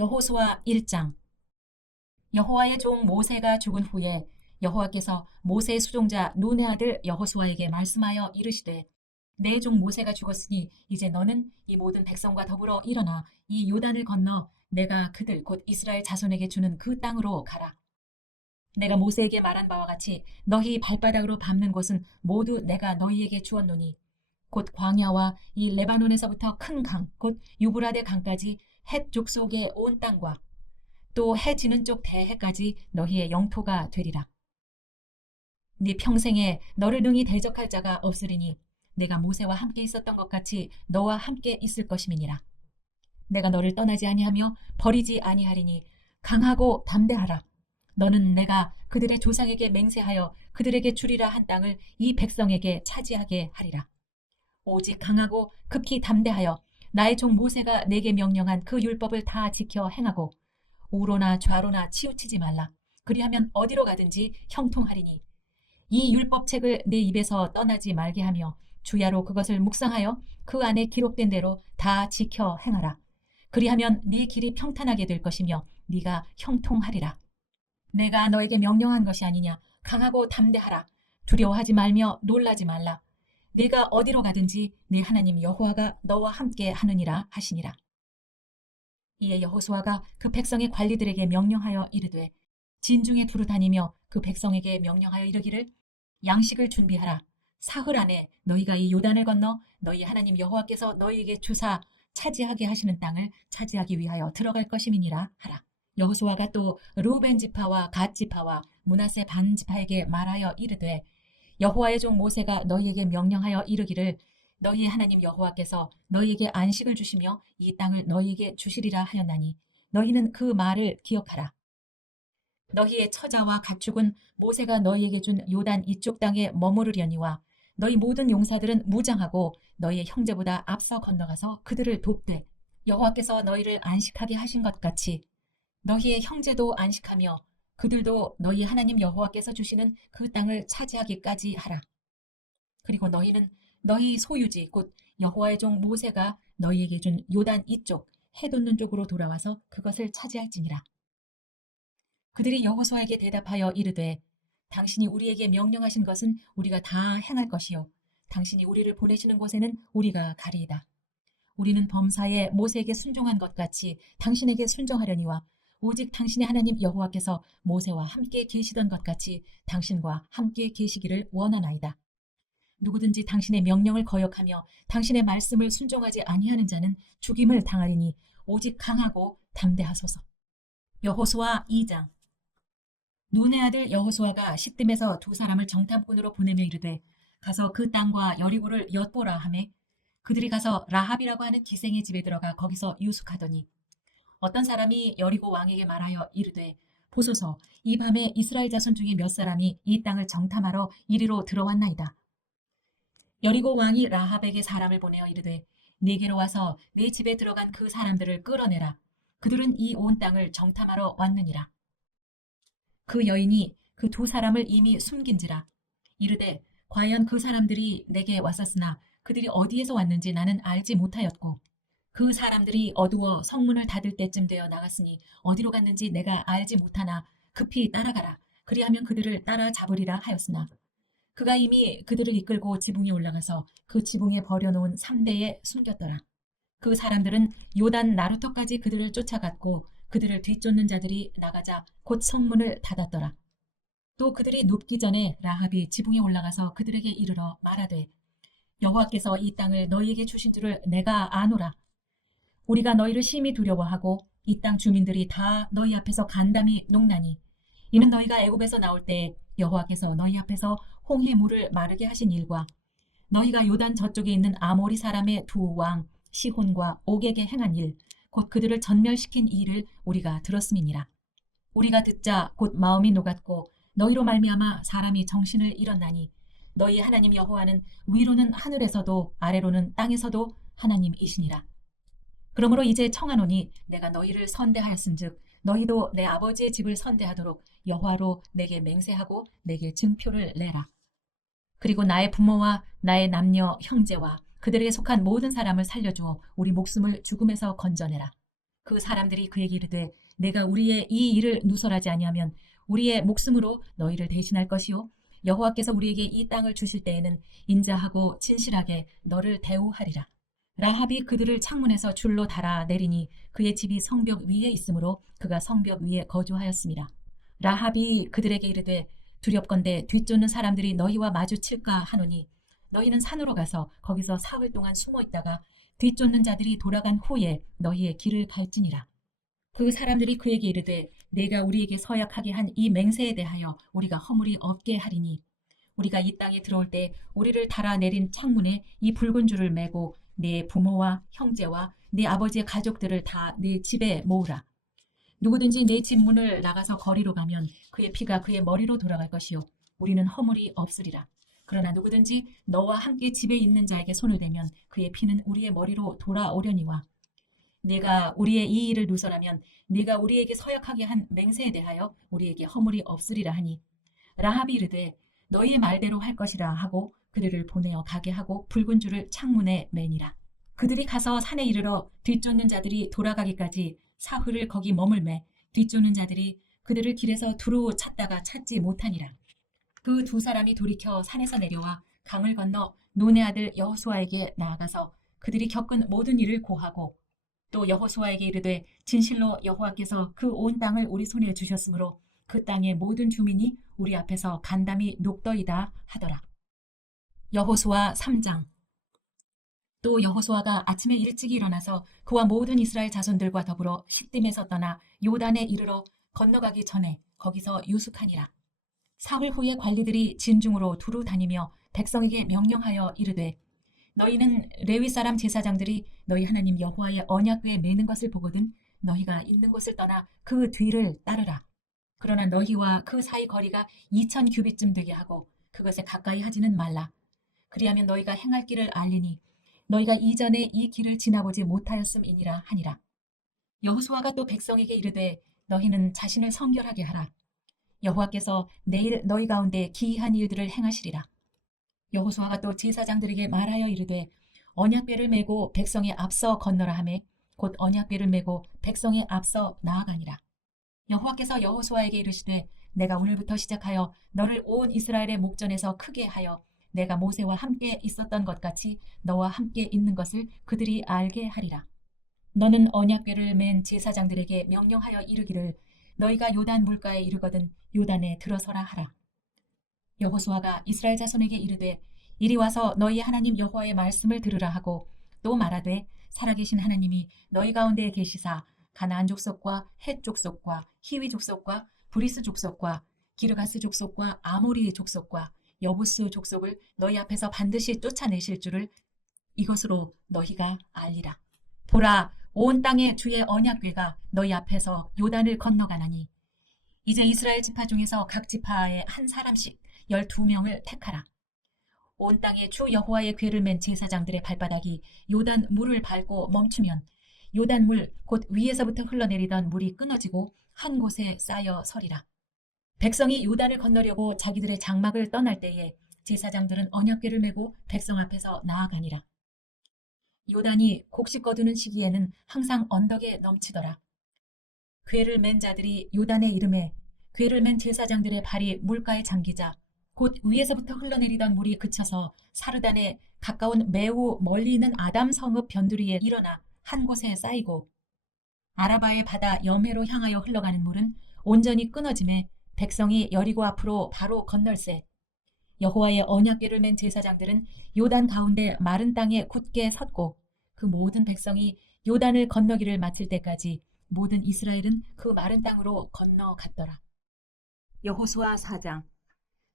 여호수아 1장. 여호와의 종 모세가 죽은 후에 여호와께서 모세의 수종자 눈의 아들 여호수아에게 말씀하여 이르시되, 내 종 모세가 죽었으니 이제 너는 이 모든 백성과 더불어 일어나 이 요단을 건너 내가 그들 곧 이스라엘 자손에게 주는 그 땅으로 가라. 내가 모세에게 말한 바와 같이 너희 발바닥으로 밟는 곳은 모두 내가 너희에게 주었노니 곧 광야와 이 레바논에서부터 큰 강 곧 유브라데 강까지 헷 족속의 온 땅과 또 해 지는 쪽 대해까지 너희의 영토가 되리라. 네 평생에 너를 능히 대적할 자가 없으리니 내가 모세와 함께 있었던 것 같이 너와 함께 있을 것임이니라. 내가 너를 떠나지 아니하며 버리지 아니하리니 강하고 담대하라. 너는 내가 그들의 조상에게 맹세하여 그들에게 주리라 한 땅을 이 백성에게 차지하게 하리라. 오직 강하고 극히 담대하여 나의 종 모세가 내게 명령한 그 율법을 다 지켜 행하고 우로나 좌로나 치우치지 말라. 그리하면 어디로 가든지 형통하리니 이 율법책을 내 입에서 떠나지 말게 하며 주야로 그것을 묵상하여 그 안에 기록된 대로 다 지켜 행하라. 그리하면 네 길이 평탄하게 될 것이며 네가 형통하리라. 내가 너에게 명령한 것이 아니냐. 강하고 담대하라. 두려워하지 말며 놀라지 말라. 네가 어디로 가든지 네 하나님 여호와가 너와 함께 하느니라 하시니라. 이에 여호수아가 그 백성의 관리들에게 명령하여 이르되, 진중에 두루 다니며 그 백성에게 명령하여 이르기를, 양식을 준비하라. 사흘 안에 너희가 이 요단을 건너 너희 하나님 여호와께서 너희에게 주사 차지하게 하시는 땅을 차지하기 위하여 들어갈 것임이니라 하라. 여호수아가 또 르우벤 지파와 갓 지파와 므낫세 반 지파에게 말하여 이르되, 여호와의 종 모세가 너희에게 명령하여 이르기를, 너희의 하나님 여호와께서 너희에게 안식을 주시며 이 땅을 너희에게 주시리라 하였나니 너희는 그 말을 기억하라. 너희의 처자와 가축은 모세가 너희에게 준 요단 이쪽 땅에 머무르려니와 너희 모든 용사들은 무장하고 너희의 형제보다 앞서 건너가서 그들을 돕되, 여호와께서 너희를 안식하게 하신 것 같이 너희의 형제도 안식하며 그들도 너희 하나님 여호와께서 주시는 그 땅을 차지하기까지 하라. 그리고 너희는 너희 소유지 곧 여호와의 종 모세가 너희에게 준 요단 이쪽 해 돋는 쪽으로 돌아와서 그것을 차지할지니라. 그들이 여호수아에게 대답하여 이르되, 당신이 우리에게 명령하신 것은 우리가 다 행할 것이요 당신이 우리를 보내시는 곳에는 우리가 가리이다. 우리는 범사에 모세에게 순종한 것 같이 당신에게 순종하려니와 오직 당신의 하나님 여호와께서 모세와 함께 계시던 것 같이 당신과 함께 계시기를 원하나이다. 누구든지 당신의 명령을 거역하며 당신의 말씀을 순종하지 아니하는 자는 죽임을 당하리니 오직 강하고 담대하소서. 여호수아 2장. 눈의 아들 여호수아가 시딤에서 두 사람을 정탐꾼으로 보내며 이르되, 가서 그 땅과 여리고를 엿보라 하매 그들이 가서 라합이라고 하는 기생의 집에 들어가 거기서 유숙하더니 어떤 사람이 여리고 왕에게 말하여 이르되, 보소서, 이 밤에 이스라엘 자손 중에 몇 사람이 이 땅을 정탐하러 이리로 들어왔나이다. 여리고 왕이 라합에게 사람을 보내어 이르되, 네게로 와서 네 집에 들어간 그 사람들을 끌어내라. 그들은 이 온 땅을 정탐하러 왔느니라. 그 여인이 그 두 사람을 이미 숨긴지라. 이르되, 과연 그 사람들이 내게 왔었으나 그들이 어디에서 왔는지 나는 알지 못하였고 그 사람들이 어두워 성문을 닫을 때쯤 되어 나갔으니 어디로 갔는지 내가 알지 못하나 급히 따라가라. 그리하면 그들을 따라잡으리라 하였으나 그가 이미 그들을 이끌고 지붕에 올라가서 그 지붕에 버려놓은 삼대에 숨겼더라. 그 사람들은 요단 나루터까지 그들을 쫓아갔고 그들을 뒤쫓는 자들이 나가자 곧 성문을 닫았더라. 또 그들이 눕기 전에 라합이 지붕에 올라가서 그들에게 이르러 말하되, 여호와께서 이 땅을 너희에게 주신 줄을 내가 아노라. 우리가 너희를 심히 두려워하고 이 땅 주민들이 다 너희 앞에서 간담이 녹나니 이는 너희가 애굽에서 나올 때 여호와께서 너희 앞에서 홍해 물을 마르게 하신 일과 너희가 요단 저쪽에 있는 아모리 사람의 두 왕 시혼과 옥에게 행한 일 곧 그들을 전멸시킨 일을 우리가 들었음이니라. 우리가 듣자 곧 마음이 녹았고 너희로 말미암아 사람이 정신을 잃었나니 너희 하나님 여호와는 위로는 하늘에서도 아래로는 땅에서도 하나님이시니라. 그러므로 이제 청하노니 내가 너희를 선대하였은즉 너희도 내 아버지의 집을 선대하도록 여호와로 내게 맹세하고 내게 증표를 내라. 그리고 나의 부모와 나의 남녀 형제와 그들에게 속한 모든 사람을 살려주어 우리 목숨을 죽음에서 건져내라. 그 사람들이 그에게 이르되 내가 우리의 이 일을 누설하지 아니하면 우리의 목숨으로 너희를 대신할 것이요 여호와께서 우리에게 이 땅을 주실 때에는 인자하고 진실하게 너를 대우하리라. 라합이 그들을 창문에서 줄로 달아 내리니 그의 집이 성벽 위에 있으므로 그가 성벽 위에 거주하였습니다. 라합이 그들에게 이르되 두렵건대 뒤쫓는 사람들이 너희와 마주칠까 하노니 너희는 산으로 가서 거기서 사흘 동안 숨어 있다가 뒤쫓는 자들이 돌아간 후에 너희의 길을 갈지니라. 그 사람들이 그에게 이르되 내가 우리에게 서약하게 한 이 맹세에 대하여 우리가 허물이 없게 하리니 우리가 이 땅에 들어올 때 우리를 달아 내린 창문에 이 붉은 줄을 매고 네 부모와 형제와 네 아버지의 가족들을 다 네 집에 모으라. 누구든지 내 집 문을 나가서 거리로 가면 그의 피가 그의 머리로 돌아갈 것이요 우리는 허물이 없으리라. 그러나 누구든지 너와 함께 집에 있는 자에게 손을 대면 그의 피는 우리의 머리로 돌아오려니와 네가 우리의 이 일을 누설하면 네가 우리에게 서약하게 한 맹세에 대하여 우리에게 허물이 없으리라 하니 라합이 이르되 너희의 말대로 할 것이라 하고 그들을 보내어 가게 하고 붉은 줄을 창문에 매니라. 그들이 가서 산에 이르러 뒤쫓는 자들이 돌아가기까지 사흘을 거기 머물매 뒤쫓는 자들이 그들을 길에서 두루 찾다가 찾지 못하니라. 그 두 사람이 돌이켜 산에서 내려와 강을 건너 눈의 아들 여호수아에게 나아가서 그들이 겪은 모든 일을 고하고 또 여호수아에게 이르되 진실로 여호와께서 그 온 땅을 우리 손에 주셨으므로 그 땅의 모든 주민이 우리 앞에서 간담이 녹더이다 하더라. 여호수아 3장. 또 여호수아가 아침에 일찍 일어나서 그와 모든 이스라엘 자손들과 더불어 시딤에서 떠나 요단에 이르러 건너가기 전에 거기서 유숙하니라. 사흘 후에 관리들이 진중으로 두루 다니며 백성에게 명령하여 이르되 너희는 레위 사람 제사장들이 너희 하나님 여호와의 언약궤에 매는 것을 보거든 너희가 있는 곳을 떠나 그 뒤를 따르라. 그러나 너희와 그 사이 거리가 2000 규빗쯤 되게 하고 그것에 가까이 하지는 말라. 그리하면 너희가 행할 길을 알리니 너희가 이전에 이 길을 지나보지 못하였음이니라 하니라. 여호수아가 또 백성에게 이르되 너희는 자신을 성결하게 하라. 여호와께서 내일 너희 가운데 기이한 일들을 행하시리라. 여호수아가 또 제사장들에게 말하여 이르되 언약궤를 메고 백성의 앞서 건너라 하매 곧 언약궤를 메고 백성의 앞서 나아가니라. 여호와께서 여호수아에게 이르시되 내가 오늘부터 시작하여 너를 온 이스라엘의 목전에서 크게 하여 내가 모세와 함께 있었던 것 같이 너와 함께 있는 것을 그들이 알게 하리라. 너는 언약궤를 맨 제사장들에게 명령하여 이르기를 너희가 요단 물가에 이르거든 요단에 들어서라 하라. 여호수아가 이스라엘 자손에게 이르되 이리 와서 너희 하나님 여호와의 말씀을 들으라 하고 또 말하되 살아계신 하나님이 너희 가운데 계시사 가나안 족속과 헷 족속과 히위 족속과 브리스 족속과 기르가스 족속과 아모리 족속과 여부스 족속을 너희 앞에서 반드시 쫓아내실 줄을 이것으로 너희가 알리라. 보라, 온 땅에 주의 언약궤가 너희 앞에서 요단을 건너가나니 이제 이스라엘 지파 중에서 각 지파에 한 사람씩 12명을 택하라. 온 땅에 주 여호와의 궤를 맨 제사장들의 발바닥이 요단 물을 밟고 멈추면 요단 물 곧 위에서부터 흘러내리던 물이 끊어지고 한 곳에 쌓여 서리라. 백성이 요단을 건너려고 자기들의 장막을 떠날 때에 제사장들은 언약궤를 메고 백성 앞에서 나아가니라. 요단이 곡식 거두는 시기에는 항상 언덕에 넘치더라. 궤를 맨 자들이 요단의 이름에 궤를 맨 제사장들의 발이 물가에 잠기자 곧 위에서부터 흘러내리던 물이 그쳐서 사르단에 가까운 매우 멀리 있는 아담 성읍 변두리에 일어나 한 곳에 쌓이고 아라바의 바다 여매로 향하여 흘러가는 물은 온전히 끊어짐에 백성이 여리고 앞으로 바로 건널세. 여호와의 언약궤를 맨 제사장들은 요단 가운데 마른 땅에 굳게 섰고 그 모든 백성이 요단을 건너기를 마칠 때까지 모든 이스라엘은 그 마른 땅으로 건너갔더라. 여호수아 4장.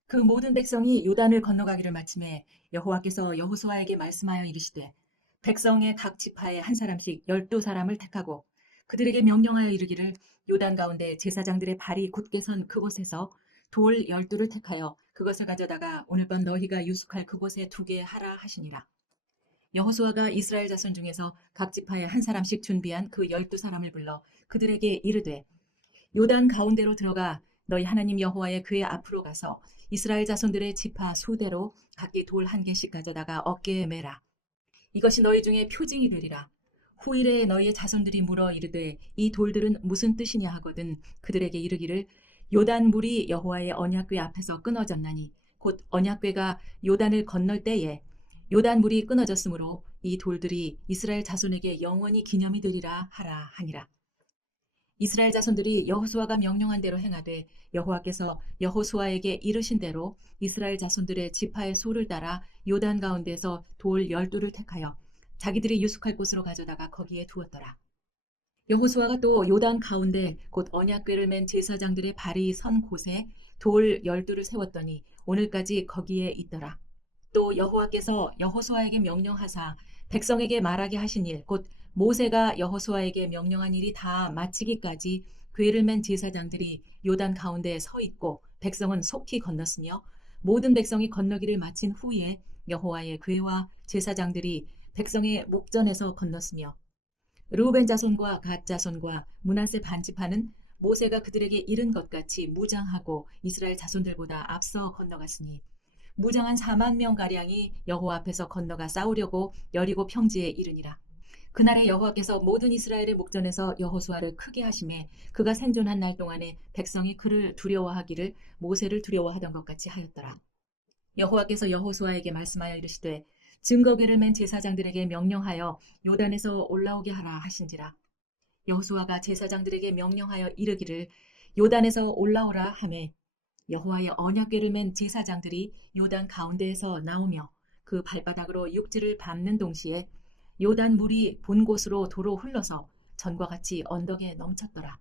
그 모든 백성이 요단을 건너가기를 마침에 여호와께서 여호수아에게 말씀하여 이르시되 백성의 각 지파에 한 사람씩 12사람을 택하고 그들에게 명령하여 이르기를 요단 가운데 제사장들의 발이 굳게 선 그곳에서 돌 12를 택하여 그것을 가져다가 오늘 밤 너희가 유숙할 그곳에 두게 하라 하시니라. 여호수아가 이스라엘 자손 중에서 각 지파에 한 사람씩 준비한 그 12사람을 불러 그들에게 이르되 요단 가운데로 들어가 너희 하나님 여호와의 궤 앞으로 가서 이스라엘 자손들의 지파 수대로 각기 돌 1개씩 가져다가 어깨에 매라. 이것이 너희 중에 표징이 되리라. 후일에 너희의 자손들이 물어 이르되 이 돌들은 무슨 뜻이냐 하거든 그들에게 이르기를 요단 물이 여호와의 언약궤 앞에서 끊어졌나니 곧 언약궤가 요단을 건널 때에 요단 물이 끊어졌으므로 이 돌들이 이스라엘 자손에게 영원히 기념이 되리라 하라 하니라. 이스라엘 자손들이 여호수아가 명령한 대로 행하되 여호와께서 여호수아에게 이르신 대로 이스라엘 자손들의 지파의 소를 따라 요단 가운데서 돌 12를 택하여 자기들이 유숙할 곳으로 가져다가 거기에 두었더라. 여호수아가 또 요단 가운데 곧 언약궤를 맨 제사장들의 발이 선 곳에 돌 12를 세웠더니 오늘까지 거기에 있더라. 또 여호와께서 여호수아에게 명령하사 백성에게 말하게 하신 일 곧 모세가 여호수아에게 명령한 일이 다 마치기까지 궤를 맨 제사장들이 요단 가운데에 서 있고 백성은 속히 건넜으며 모든 백성이 건너기를 마친 후에 여호와의 궤와 제사장들이 백성의 목전에서 건넜으며 르우벤 자손과 갓 자손과 므낫세 반지파는 모세가 그들에게 이른 것 같이 무장하고 이스라엘 자손들보다 앞서 건너갔으니 무장한 4만 명 가량이 여호와 앞에서 건너가 싸우려고 여리고 평지에 이르니라. 그날에 여호와께서 모든 이스라엘의 목전에서 여호수아를 크게 하심에 그가 생존한 날 동안에 백성이 그를 두려워하기를 모세를 두려워하던 것 같이 하였더라. 여호와께서 여호수아에게 말씀하여 이르시되 증거궤를 맨 제사장들에게 명령하여 요단에서 올라오게 하라 하신지라. 여호수아가 제사장들에게 명령하여 이르기를 요단에서 올라오라 하매 여호와의 언약궤를 맨 제사장들이 요단 가운데에서 나오며 그 발바닥으로 육지를 밟는 동시에 요단 물이 본 곳으로 도로 흘러서 전과 같이 언덕에 넘쳤더라.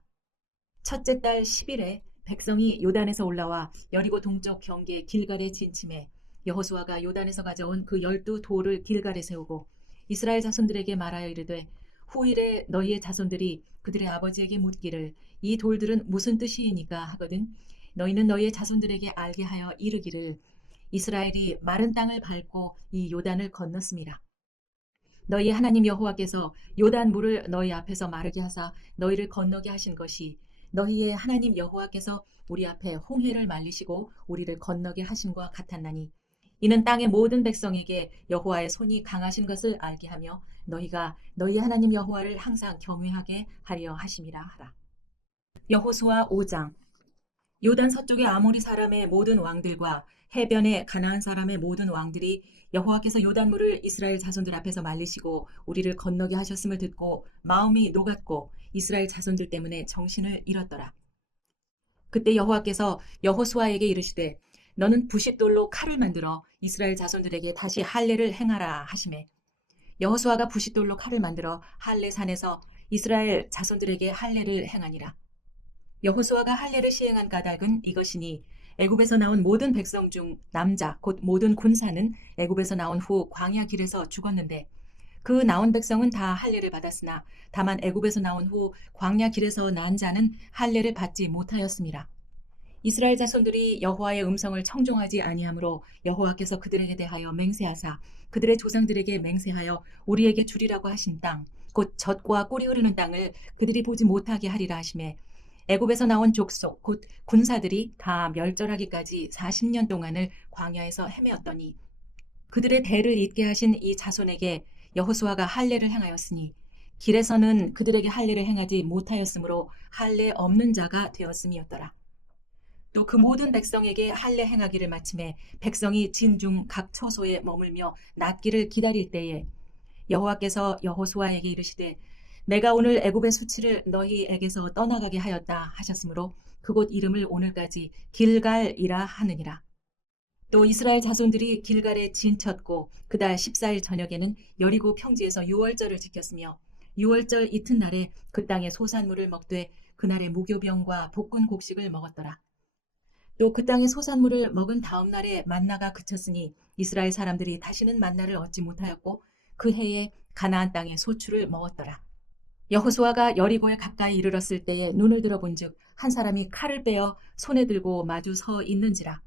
첫째 달 10일에 백성이 요단에서 올라와 여리고 동쪽 경계 길갈에 진침해 여호수아가 요단에서 가져온 그 12돌을 길갈에 세우고 이스라엘 자손들에게 말하여 이르되 후일에 너희의 자손들이 그들의 아버지에게 묻기를 이 돌들은 무슨 뜻이니까 하거든 너희는 너희의 자손들에게 알게 하여 이르기를 이스라엘이 마른 땅을 밟고 이 요단을 건넜습니다. 너희 하나님 여호와께서 요단 물을 너희 앞에서 마르게 하사 너희를 건너게 하신 것이 너희의 하나님 여호와께서 우리 앞에 홍해를 말리시고 우리를 건너게 하심과 같았나니 이는 땅의 모든 백성에게 여호와의 손이 강하신 것을 알게 하며 너희가 너희 하나님 여호와를 항상 경외하게 하려 하심이라 하라. 여호수아 5장. 요단 서쪽의 아모리 사람의 모든 왕들과 해변의 가나안 사람의 모든 왕들이 여호와께서 요단물을 이스라엘 자손들 앞에서 말리시고 우리를 건너게 하셨음을 듣고 마음이 녹았고 이스라엘 자손들 때문에 정신을 잃었더라. 그때 여호와께서 여호수아에게 이르시되 너는 부싯돌로 칼을 만들어 이스라엘 자손들에게 다시 할례를 행하라 하시매 여호수아가 부싯돌로 칼을 만들어 할례 산에서 이스라엘 자손들에게 할례를 행하니라. 여호수아가 할례를 시행한 까닭은 이것이니 애굽에서 나온 모든 백성 중 남자 곧 모든 군사는 애굽에서 나온 후 광야 길에서 죽었는데 그 나온 백성은 다 할례를 받았으나 다만 애굽에서 나온 후 광야 길에서 난 자는 할례를 받지 못하였습니다. 이스라엘 자손들이 여호와의 음성을 청종하지 아니하므로 여호와께서 그들에게 대하여 맹세하사 그들의 조상들에게 맹세하여 우리에게 주리라고 하신 땅 곧 젖과 꿀이 흐르는 땅을 그들이 보지 못하게 하리라 하시매 애굽에서 나온 족속 곧 군사들이 다 멸절하기까지 40년 동안을 광야에서 헤매었더니 그들의 대를 잇게 하신 이 자손에게 여호수아가 할례를 행하였으니 길에서는 그들에게 할례를 행하지 못하였으므로 할례 없는 자가 되었음이었더라. 또 그 모든 백성에게 할례 행하기를 마침에 백성이 진중 각 처소에 머물며 낫기를 기다릴 때에 여호와께서 여호수아에게 이르시되 내가 오늘 애굽의 수치를 너희에게서 떠나가게 하였다 하셨으므로 그곳 이름을 오늘까지 길갈이라 하느니라. 또 이스라엘 자손들이 길갈에 진쳤고 그달 14일 저녁에는 여리고 평지에서 유월절을 지켰으며 유월절 이튿날에 그 땅의 소산물을 먹되 그날의 무교병과 볶은 곡식을 먹었더라. 또 그 땅의 소산물을 먹은 다음 날에 만나가 그쳤으니 이스라엘 사람들이 다시는 만나를 얻지 못하였고 그 해에 가나안 땅의 소출을 먹었더라. 여호수아가 여리고에 가까이 이르렀을 때에 눈을 들어본즉 한 사람이 칼을 빼어 손에 들고 마주 서 있는지라.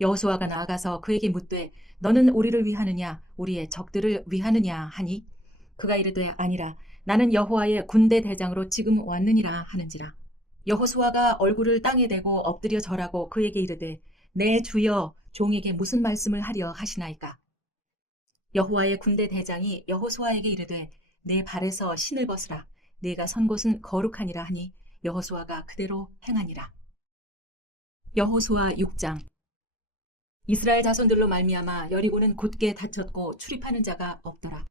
여호수아가 나아가서 그에게 묻되 너는 우리를 위하느냐 우리의 적들을 위하느냐 하니 그가 이르되 아니라 나는 여호와의 군대 대장으로 지금 왔느니라 하는지라. 여호수아가 얼굴을 땅에 대고 엎드려 절하고 그에게 이르되 내 주여 종에게 무슨 말씀을 하려 하시나이까. 여호와의 군대 대장이 여호수아에게 이르되 내 발에서 신을 벗으라. 내가 선 곳은 거룩하니라 하니 여호수아가 그대로 행하니라. 여호수아 6장. 이스라엘 자손들로 말미암아 여리고는 곧게 닫혔고 출입하는 자가 없더라.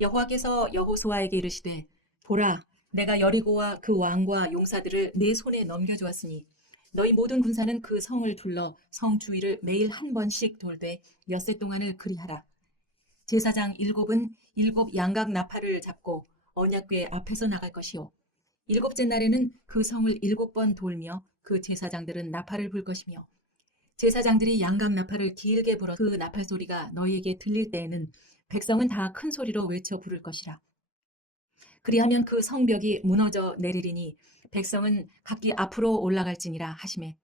여호와께서 여호수아에게 이르시되 보라, 내가 여리고와 그 왕과 용사들을 내 손에 넘겨주었으니 너희 모든 군사는 그 성을 둘러 성 주위를 매일 한 번씩 돌되 엿새 동안을 그리하라. 제사장 7은 7 양각 나팔을 잡고 언약궤 앞에서 나갈 것이요, 7째 날에는 그 성을 7번 돌며 그 제사장들은 나팔을 불 것이며, 제사장들이 양각 나팔을 길게 불어 그 나팔 소리가 너희에게 들릴 때에는 백성은 다 큰 소리로 외쳐 부를 것이라. 그리하면 그 성벽이 무너져 내리리니 백성은 각기 앞으로 올라갈지니라 하시매,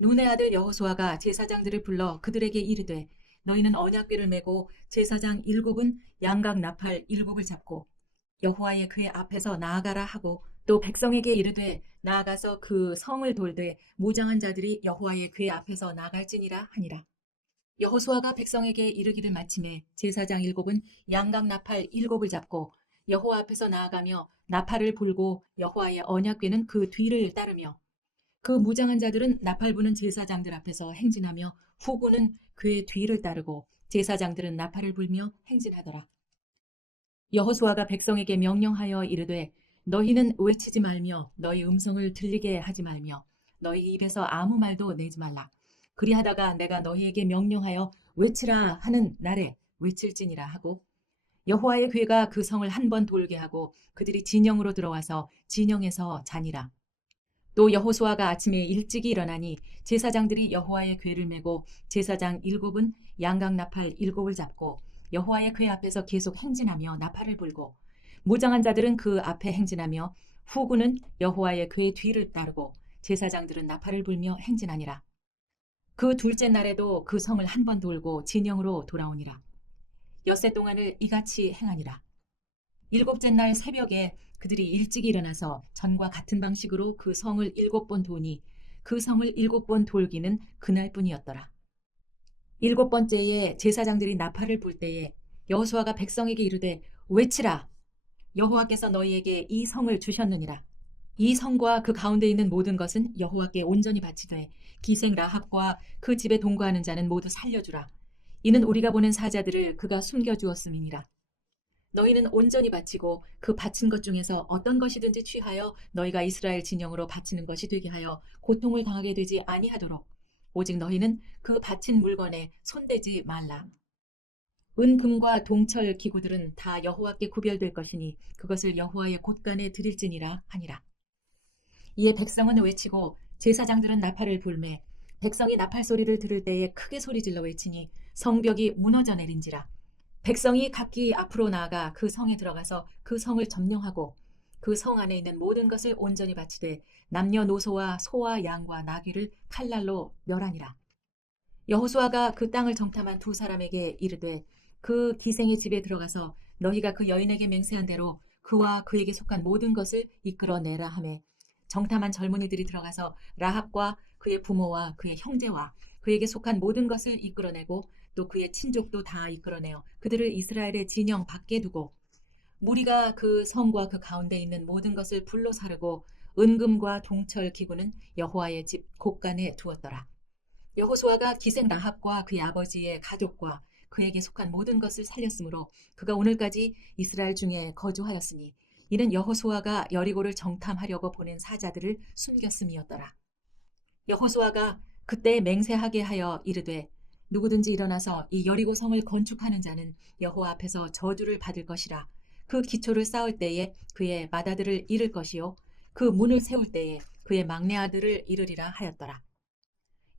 눈의 아들 여호수아가 제사장들을 불러 그들에게 이르되 너희는 언약궤를 메고 제사장 7은 양각 나팔 7을 잡고 여호와의 궤 앞에서 나아가라 하고, 또 백성에게 이르되 나아가서 그 성을 돌되 무장한 자들이 여호와의 궤 앞에서 나갈지니라 하니라. 여호수아가 백성에게 이르기를 마침에 제사장 7은 양각 나팔 7을 잡고 여호와 앞에서 나아가며 나팔을 불고 여호와의 언약궤는 그 뒤를 따르며, 그 무장한 자들은 나팔 부는 제사장들 앞에서 행진하며 후군은 궤 뒤를 따르고 제사장들은 나팔을 불며 행진하더라. 여호수아가 백성에게 명령하여 이르되 너희는 외치지 말며 너희 음성을 들리게 하지 말며 너희 입에서 아무 말도 내지 말라. 그리하다가 내가 너희에게 명령하여 외치라 하는 날에 외칠지니라 하고, 여호와의 궤가 그 성을 한 번 돌게 하고 그들이 진영으로 들어와서 진영에서 자니라. 또 여호수아가 아침에 일찍이 일어나니 제사장들이 여호와의 궤를 메고 제사장 7은 양각 나팔 7을 잡고 여호와의 궤 앞에서 계속 행진하며 나팔을 불고, 무장한 자들은 그 앞에 행진하며 후군은 여호와의 궤 뒤를 따르고 제사장들은 나팔을 불며 행진하니라. 그 둘째 날에도 그 성을 한 번 돌고 진영으로 돌아오니라. 엿새 동안을 이같이 행하니라. 7째 날 새벽에 그들이 일찍 일어나서 전과 같은 방식으로 그 성을 7번 도니 그 성을 7번 돌기는 그날뿐이었더라. 7번째에 제사장들이 나팔을 불 때에 여호수아가 백성에게 이르되 외치라. 여호와께서 너희에게 이 성을 주셨느니라. 이 성과 그 가운데 있는 모든 것은 여호와께 온전히 바치되 기생 라합과 그 집에 동거하는 자는 모두 살려주라. 이는 우리가 보낸 사자들을 그가 숨겨주었음이니라. 너희는 온전히 바치고 그 바친 것 중에서 어떤 것이든지 취하여 너희가 이스라엘 진영으로 바치는 것이 되게 하여 고통을 당하게 되지 아니하도록 오직 너희는 그 바친 물건에 손대지 말라. 은, 금과 동철 기구들은 다 여호와께 구별될 것이니 그것을 여호와의 곳간에 드릴지니라 하니라. 이에 백성은 외치고 제사장들은 나팔을 불매 백성이 나팔 소리를 들을 때에 크게 소리질러 외치니 성벽이 무너져 내린지라. 백성이 각기 앞으로 나아가 그 성에 들어가서 그 성을 점령하고 그 성 안에 있는 모든 것을 온전히 바치되 남녀노소와 소와 양과 나귀를 칼날로 멸하니라. 여호수아가 그 땅을 정탐한 두 사람에게 이르되 그 기생의 집에 들어가서 너희가 그 여인에게 맹세한 대로 그와 그에게 속한 모든 것을 이끌어내라 하매, 정탐한 젊은이들이 들어가서 라합과 그의 부모와 그의 형제와 그에게 속한 모든 것을 이끌어내고 또 그의 친족도 다 이끌어내어 그들을 이스라엘의 진영 밖에 두고, 무리가 그 성과 그 가운데 있는 모든 것을 불로 사르고 은금과 동철 기구는 여호와의 집 곳간에 두었더라. 여호수아가 기생 라합과 그의 아버지의 가족과 그에게 속한 모든 것을 살렸으므로 그가 오늘까지 이스라엘 중에 거주하였으니 이는 여호수아가 여리고를 정탐하려고 보낸 사자들을 숨겼음이었더라. 여호수아가 그때 맹세하게 하여 이르되 누구든지 일어나서 이 여리고 성을 건축하는 자는 여호와 앞에서 저주를 받을 것이라. 그 기초를 쌓을 때에 그의 맏아들을 잃을 것이요 그 문을 세울 때에 그의 막내 아들을 잃으리라 하였더라.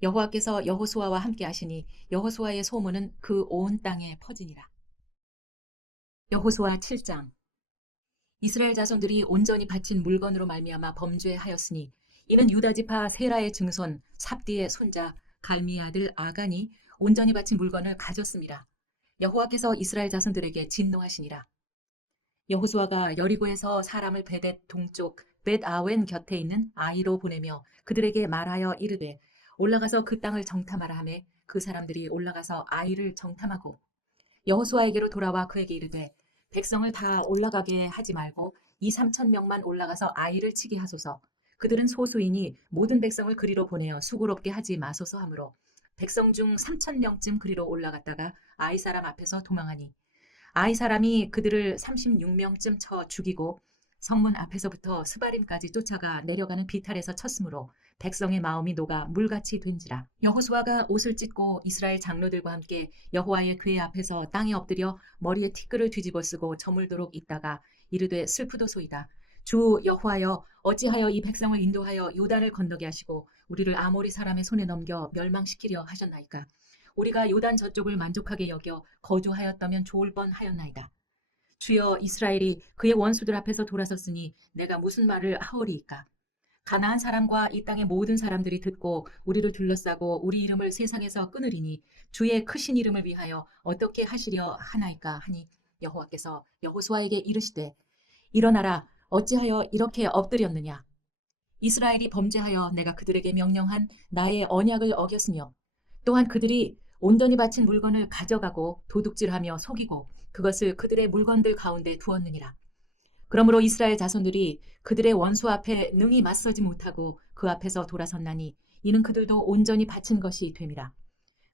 여호와께서 여호수아와 함께 하시니 여호수아의 소문은 그 온 땅에 퍼지니라. 여호수아 7장. 이스라엘 자손들이 온전히 바친 물건으로 말미암아 범죄하였으니 이는 유다 지파 세라의 증손 삽디의 손자 갈미의 아들 아간이 온전히 바친 물건을 가졌습니다. 여호와께서 이스라엘 자손들에게 진노하시니라. 여호수아가 여리고에서 사람을 베댓 동쪽 벳 아웬 곁에 있는 아이로 보내며 그들에게 말하여 이르되 올라가서 그 땅을 정탐하라 하매 그 사람들이 올라가서 아이를 정탐하고 여호수아에게로 돌아와 그에게 이르되 백성을 다 올라가게 하지 말고 2, 3천 명만 올라가서 아이를 치게 하소서. 그들은 소수이니 모든 백성을 그리로 보내어 수고롭게 하지 마소서 하므로 백성 중 3천 명쯤 그리로 올라갔다가 아이 사람 앞에서 도망하니 아이 사람이 그들을 36명쯤 쳐 죽이고 성문 앞에서부터 스바림까지 쫓아가 내려가는 비탈에서 쳤으므로 백성의 마음이 녹아 물같이 된지라. 여호수아가 옷을 찢고 이스라엘 장로들과 함께 여호와의 궤 앞에서 땅에 엎드려 머리에 티끌을 뒤집어 쓰고 저물도록 있다가 이르되 슬프도소이다. 주 여호와여, 어찌하여 이 백성을 인도하여 요단을 건너게 하시고 우리를 아모리 사람의 손에 넘겨 멸망시키려 하셨나이까. 우리가 요단 저쪽을 만족하게 여겨 거주하였다면 좋을 뻔하였나이다. 주여, 이스라엘이 그의 원수들 앞에서 돌아섰으니 내가 무슨 말을 하오리이까. 가나안 사람과 이 땅의 모든 사람들이 듣고 우리를 둘러싸고 우리 이름을 세상에서 끊으리니 주의 크신 이름을 위하여 어떻게 하시려 하나이까 하니 여호와께서 여호수아에게 이르시되 일어나라, 어찌하여 이렇게 엎드렸느냐. 이스라엘이 범죄하여 내가 그들에게 명령한 나의 언약을 어겼으며 또한 그들이 온전히 바친 물건을 가져가고 도둑질하며 속이고 그것을 그들의 물건들 가운데 두었느니라. 그러므로 이스라엘 자손들이 그들의 원수 앞에 능히 맞서지 못하고 그 앞에서 돌아섰나니 이는 그들도 온전히 바친 것이 됨이라.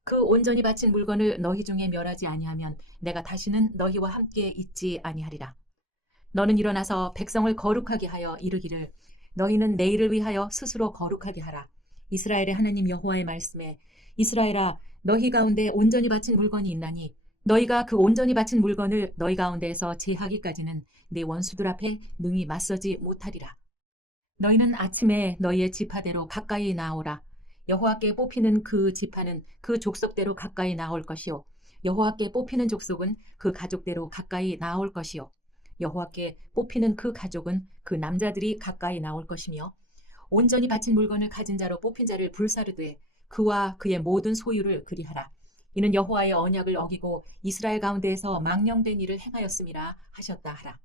그 온전히 바친 물건을 너희 중에 멸하지 아니하면 내가 다시는 너희와 함께 있지 아니하리라. 너는 일어나서 백성을 거룩하게 하여 이르기를 너희는 내일을 위하여 스스로 거룩하게 하라. 이스라엘의 하나님 여호와의 말씀에 이스라엘아, 너희 가운데 온전히 바친 물건이 있나니 너희가 그 온전히 바친 물건을 너희 가운데에서 제하기까지는 내 원수들 앞에 능히 맞서지 못하리라. 너희는 아침에 너희의 지파대로 가까이 나오라. 여호와께 뽑히는 그 지파는 그 족속대로 가까이 나올 것이요 여호와께 뽑히는 족속은 그 가족대로 가까이 나올 것이요 여호와께 뽑히는 그 가족은 그 남자들이 가까이 나올 것이며 온전히 바친 물건을 가진 자로 뽑힌 자를 불사르되 그와 그의 모든 소유를 그리하라. 이는 여호와의 언약을 어기고 이스라엘 가운데에서 망령된 일을 행하였음이라 하셨다 하라.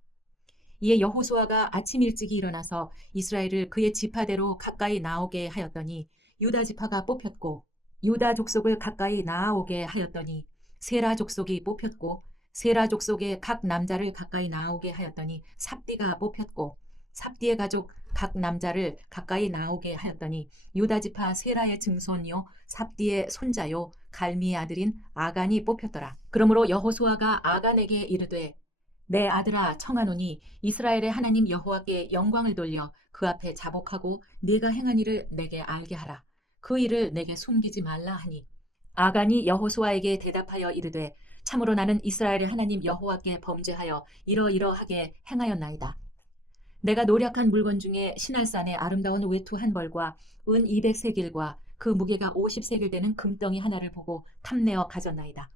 이에 여호수아가 아침 일찍이 일어나서 이스라엘을 그의 지파대로 가까이 나오게 하였더니 유다 지파가 뽑혔고 유다 족속을 가까이 나아오게 하였더니 세라 족속이 뽑혔고 세라 족속의 각 남자를 가까이 나오게 하였더니 삽디가 뽑혔고 삽디의 가족 각 남자를 가까이 나오게 하였더니 유다 지파 세라의 증손이요 삽디의 손자요 갈미의 아들인 아간이 뽑혔더라. 그러므로 여호수아가 아간에게 이르되 내 아들아 청하노니 이스라엘의 하나님 여호와께 영광을 돌려 그 앞에 자복하고 네가 행한 일을 내게 알게 하라. 그 일을 내게 숨기지 말라 하니 아간이 여호수아에게 대답하여 이르되 참으로 나는 이스라엘의 하나님 여호와께 범죄하여 이러이러하게 행하였나이다. 내가 노력한 물건 중에 시날산의 아름다운 외투 한 벌과 은 200세겔과 그 무게가 50세겔 되는 금덩이 하나를 보고 탐내어 가졌나이다.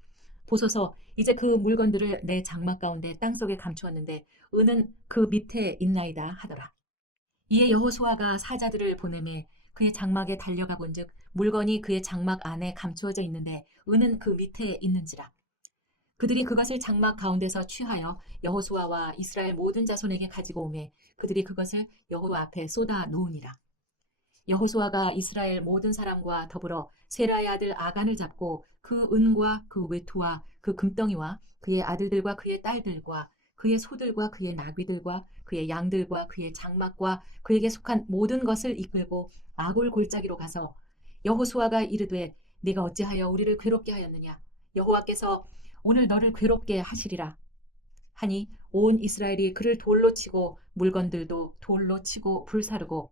보소서, 이제 그 물건들을 내 장막 가운데 땅속에 감추었는데 은은 그 밑에 있나이다 하더라. 이에 여호수아가 사자들을 보내매 그의 장막에 달려가 본즉 물건이 그의 장막 안에 감추어져 있는데 은은 그 밑에 있는지라. 그들이 그것을 장막 가운데서 취하여 여호수아와 이스라엘 모든 자손에게 가지고 오매 그들이 그것을 여호와 앞에 쏟아 놓으니라. 여호수아가 이스라엘 모든 사람과 더불어 세라의 아들 아간을 잡고 그 은과 그 외투와 그 금덩이와 그의 아들들과 그의 딸들과 그의 소들과 그의 나귀들과 그의 양들과 그의 장막과 그에게 속한 모든 것을 이끌고 아골 골짜기로 가서 여호수아가 이르되 네가 어찌하여 우리를 괴롭게 하였느냐. 여호와께서 오늘 너를 괴롭게 하시리라 하니 온 이스라엘이 그를 돌로 치고 물건들도 돌로 치고 불사르고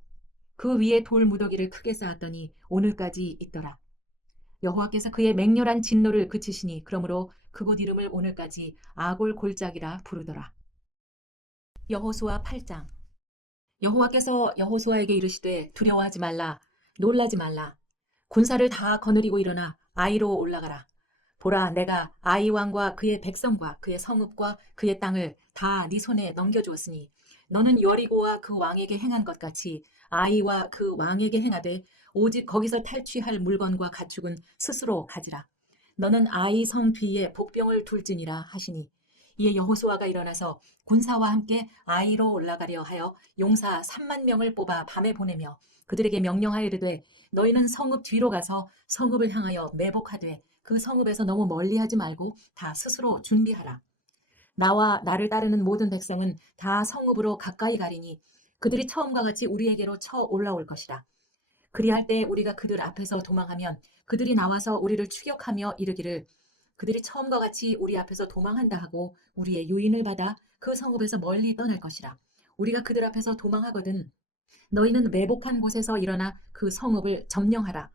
그 위에 돌 무더기를 크게 쌓았더니 오늘까지 있더라. 여호와께서 그의 맹렬한 진노를 그치시니 그러므로 그곳 이름을 오늘까지 아골 골짜기라 부르더라. 여호수아 8장. 여호와께서 여호수아에게 이르시되 두려워하지 말라, 놀라지 말라. 군사를 다 거느리고 일어나 아이로 올라가라. 보라, 내가 아이 왕과 그의 백성과 그의 성읍과 그의 땅을 다 네 손에 넘겨주었으니 너는 여리고와 그 왕에게 행한 것 같이 아이와 그 왕에게 행하되 오직 거기서 탈취할 물건과 가축은 스스로 가지라. 너는 아이 성 뒤에 복병을 둘지니라 하시니 이에 여호수아가 일어나서 군사와 함께 아이로 올라가려 하여 용사 3만 명을 뽑아 밤에 보내며 그들에게 명령하여 이르되 너희는 성읍 뒤로 가서 성읍을 향하여 매복하되 그 성읍에서 너무 멀리하지 말고 다 스스로 준비하라. 나와 나를 따르는 모든 백성은 다 성읍으로 가까이 가리니 그들이 처음과 같이 우리에게로 쳐 올라올 것이라. 그리할 때 우리가 그들 앞에서 도망하면 그들이 나와서 우리를 추격하며 이르기를 그들이 처음과 같이 우리 앞에서 도망한다 하고 우리의 유인을 받아 그 성읍에서 멀리 떠날 것이라. 우리가 그들 앞에서 도망하거든 너희는 매복한 곳에서 일어나 그 성읍을 점령하라.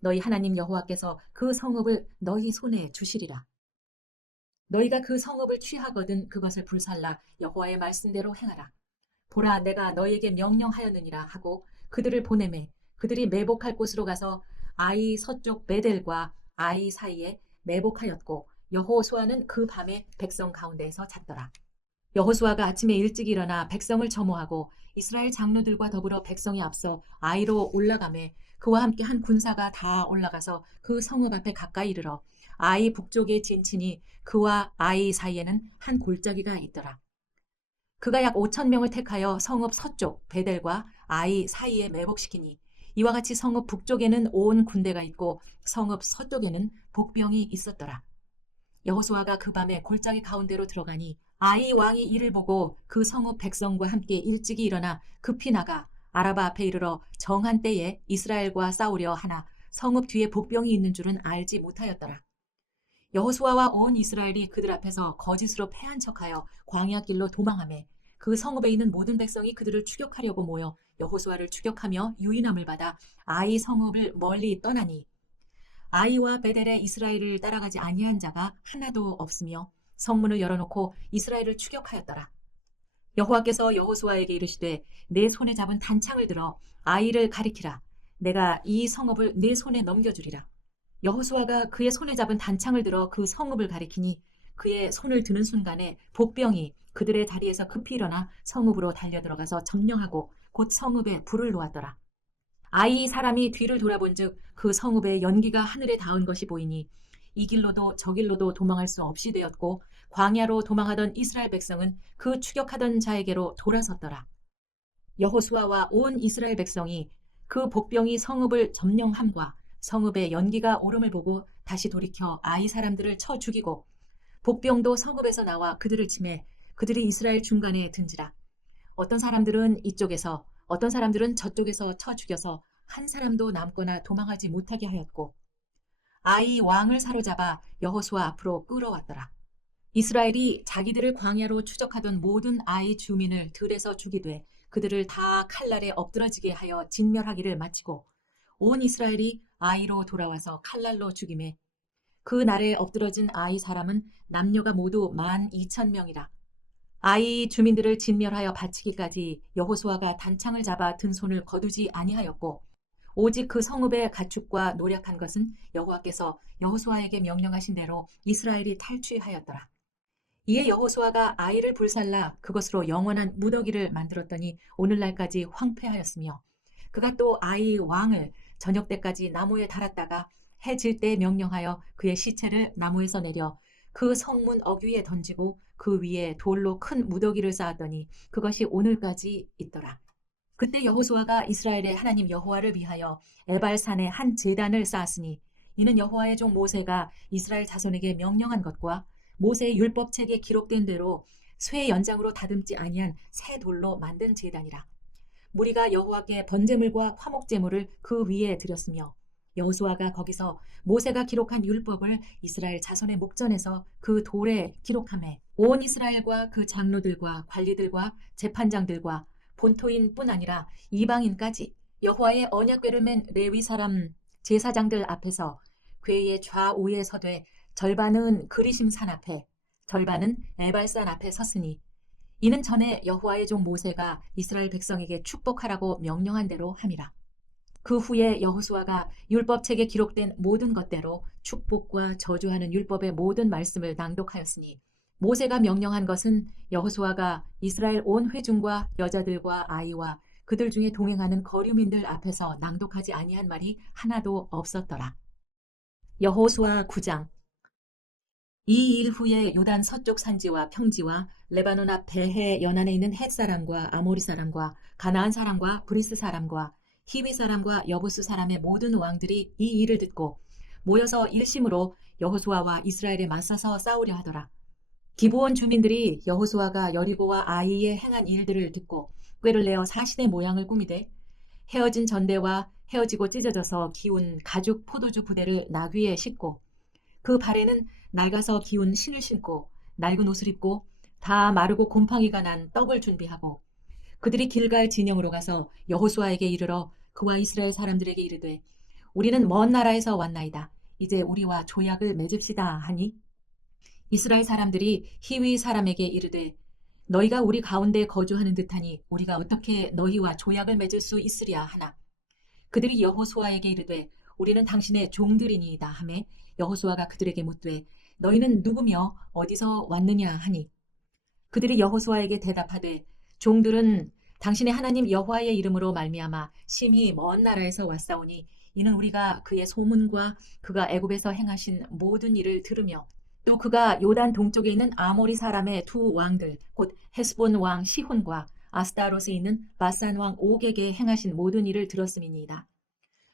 너희 하나님 여호와께서 그 성읍을 너희 손에 주시리라. 너희가 그 성읍을 취하거든 그것을 불살라 여호와의 말씀대로 행하라. 보라 내가 너희에게 명령하였느니라 하고 그들을 보내매 그들이 매복할 곳으로 가서 아이 서쪽 베델과 아이 사이에 매복하였고 여호수아는 그 밤에 백성 가운데에서 잤더라. 여호수아가 아침에 일찍 일어나 백성을 점호하고 이스라엘 장로들과 더불어 백성에 앞서 아이로 올라가매 그와 함께 한 군사가 다 올라가서 그 성읍 앞에 가까이 이르러 아이 북쪽에 진친이 그와 아이 사이에는 한 골짜기가 있더라. 그가 약 5천 명을 택하여 성읍 서쪽 베델과 아이 사이에 매복시키니 이와 같이 성읍 북쪽에는 온 군대가 있고 성읍 서쪽에는 복병이 있었더라. 여호수아가 그 밤에 골짜기 가운데로 들어가니 아이 왕이 이를 보고 그 성읍 백성과 함께 일찍이 일어나 급히 나가 아라바 앞에 이르러 정한 때에 이스라엘과 싸우려 하나 성읍 뒤에 복병이 있는 줄은 알지 못하였더라. 여호수아와 온 이스라엘이 그들 앞에서 거짓으로 패한 척하여 광야길로 도망하매 그 성읍에 있는 모든 백성이 그들을 추격하려고 모여 여호수아를 추격하며 유인함을 받아 아이 성읍을 멀리 떠나니 아이와 베델에 이스라엘을 따라가지 아니한 자가 하나도 없으며 성문을 열어놓고 이스라엘을 추격하였더라. 여호와께서 여호수아에게 이르시되 내 손에 잡은 단창을 들어 아이를 가리키라. 내가 이 성읍을 내 손에 넘겨주리라. 여호수아가 그의 손에 잡은 단창을 들어 그 성읍을 가리키니 그의 손을 드는 순간에 복병이 그들의 다리에서 급히 일어나 성읍으로 달려들어가서 점령하고 곧 성읍에 불을 놓았더라. 아이 사람이 뒤를 돌아본즉 그 성읍에 연기가 하늘에 닿은 것이 보이니 이 길로도 저 길로도 도망할 수 없이 되었고 광야로 도망하던 이스라엘 백성은 그 추격하던 자에게로 돌아섰더라. 여호수아와 온 이스라엘 백성이 그 복병이 성읍을 점령함과 성읍에 연기가 오름을 보고 다시 돌이켜 아이 사람들을 쳐 죽이고 복병도 성읍에서 나와 그들을 치매 그들이 이스라엘 중간에 든지라. 어떤 사람들은 이쪽에서 어떤 사람들은 저쪽에서 쳐 죽여서 한 사람도 남거나 도망하지 못하게 하였고 아이 왕을 사로잡아 여호수아 앞으로 끌어왔더라. 이스라엘이 자기들을 광야로 추적하던 모든 아이 주민을 들에서 죽이되 그들을 다 칼날에 엎드러지게 하여 진멸하기를 마치고 온 이스라엘이 아이로 돌아와서 칼날로 죽임에 그 날에 엎드러진 아이 사람은 남녀가 모두 12,000명이라. 아이 주민들을 진멸하여 바치기까지 여호수아가 단창을 잡아 든 손을 거두지 아니하였고 오직 그 성읍의 가축과 노력한 것은 여호와께서 여호수아에게 명령하신 대로 이스라엘이 탈취하였더라. 이에 여호수아가 아이를 불살라 그것으로 영원한 무더기를 만들었더니 오늘날까지 황폐하였으며 그가 또 아이 왕을 저녁 때까지 나무에 달았다가 해 질 때 명령하여 그의 시체를 나무에서 내려 그 성문 어귀에 던지고 그 위에 돌로 큰 무더기를 쌓았더니 그것이 오늘까지 있더라. 그때 여호수아가 이스라엘의 하나님 여호와를 위하여 에발산에 한 제단을 쌓았으니 이는 여호와의 종 모세가 이스라엘 자손에게 명령한 것과 모세의 율법책에 기록된 대로 쇠 연장으로 다듬지 아니한 새 돌로 만든 제단이라. 무리가 여호와께 번제물과 화목제물을 그 위에 드렸으며 여호수아가 거기서 모세가 기록한 율법을 이스라엘 자손의 목전에서 그 돌에 기록하매 온 이스라엘과 그 장로들과 관리들과 재판장들과 본토인뿐 아니라 이방인까지 여호와의 언약궤를 맨 레위 사람 제사장들 앞에서 궤의 좌우에 서되 절반은 그리심산 앞에 절반은 에발산 앞에 섰으니 이는 전에 여호와의 종 모세가 이스라엘 백성에게 축복하라고 명령한 대로 함이라. 그 후에 여호수아가 율법책에 기록된 모든 것대로 축복과 저주하는 율법의 모든 말씀을 낭독하였으니 모세가 명령한 것은 여호수아가 이스라엘 온 회중과 여자들과 아이와 그들 중에 동행하는 거류민들 앞에서 낭독하지 아니한 말이 하나도 없었더라. 여호수아 9장. 이 일 후에 요단 서쪽 산지와 평지와 레바논 앞 베해 연안에 있는 헷 사람과 아모리 사람과 가나안 사람과 브리스 사람과 히위 사람과 여부스 사람의 모든 왕들이 이 일을 듣고 모여서 일심으로 여호수아와 이스라엘에 맞서서 싸우려 하더라. 기브온 주민들이 여호수아가 여리고와 아이에 행한 일들을 듣고 꾀를 내어 사신의 모양을 꾸미되 헤어진 전대와 헤어지고 찢어져서 기운 가죽 포도주 부대를 나귀에 싣고 그 발에는 낡아서 기운 신을 신고 낡은 옷을 입고 다 마르고 곰팡이가 난 떡을 준비하고 그들이 길갈 진영으로 가서 여호수아에게 이르러 그와 이스라엘 사람들에게 이르되 우리는 먼 나라에서 왔나이다. 이제 우리와 조약을 맺읍시다 하니 이스라엘 사람들이 히위 사람에게 이르되 너희가 우리 가운데 거주하는 듯하니 우리가 어떻게 너희와 조약을 맺을 수 있으랴 하나 그들이 여호수아에게 이르되 우리는 당신의 종들이니이다 하매 여호수아가 그들에게 묻되 너희는 누구며 어디서 왔느냐 하니 그들이 여호수아에게 대답하되 종들은 당신의 하나님 여호와의 이름으로 말미암아 심히 먼 나라에서 왔사오니 이는 우리가 그의 소문과 그가 애굽에서 행하신 모든 일을 들으며 또 그가 요단 동쪽에 있는 아모리 사람의 두 왕들 곧 헤스본 왕 시혼과 아스타롯에 있는 바산 왕 옥에게 행하신 모든 일을 들었음이니이다.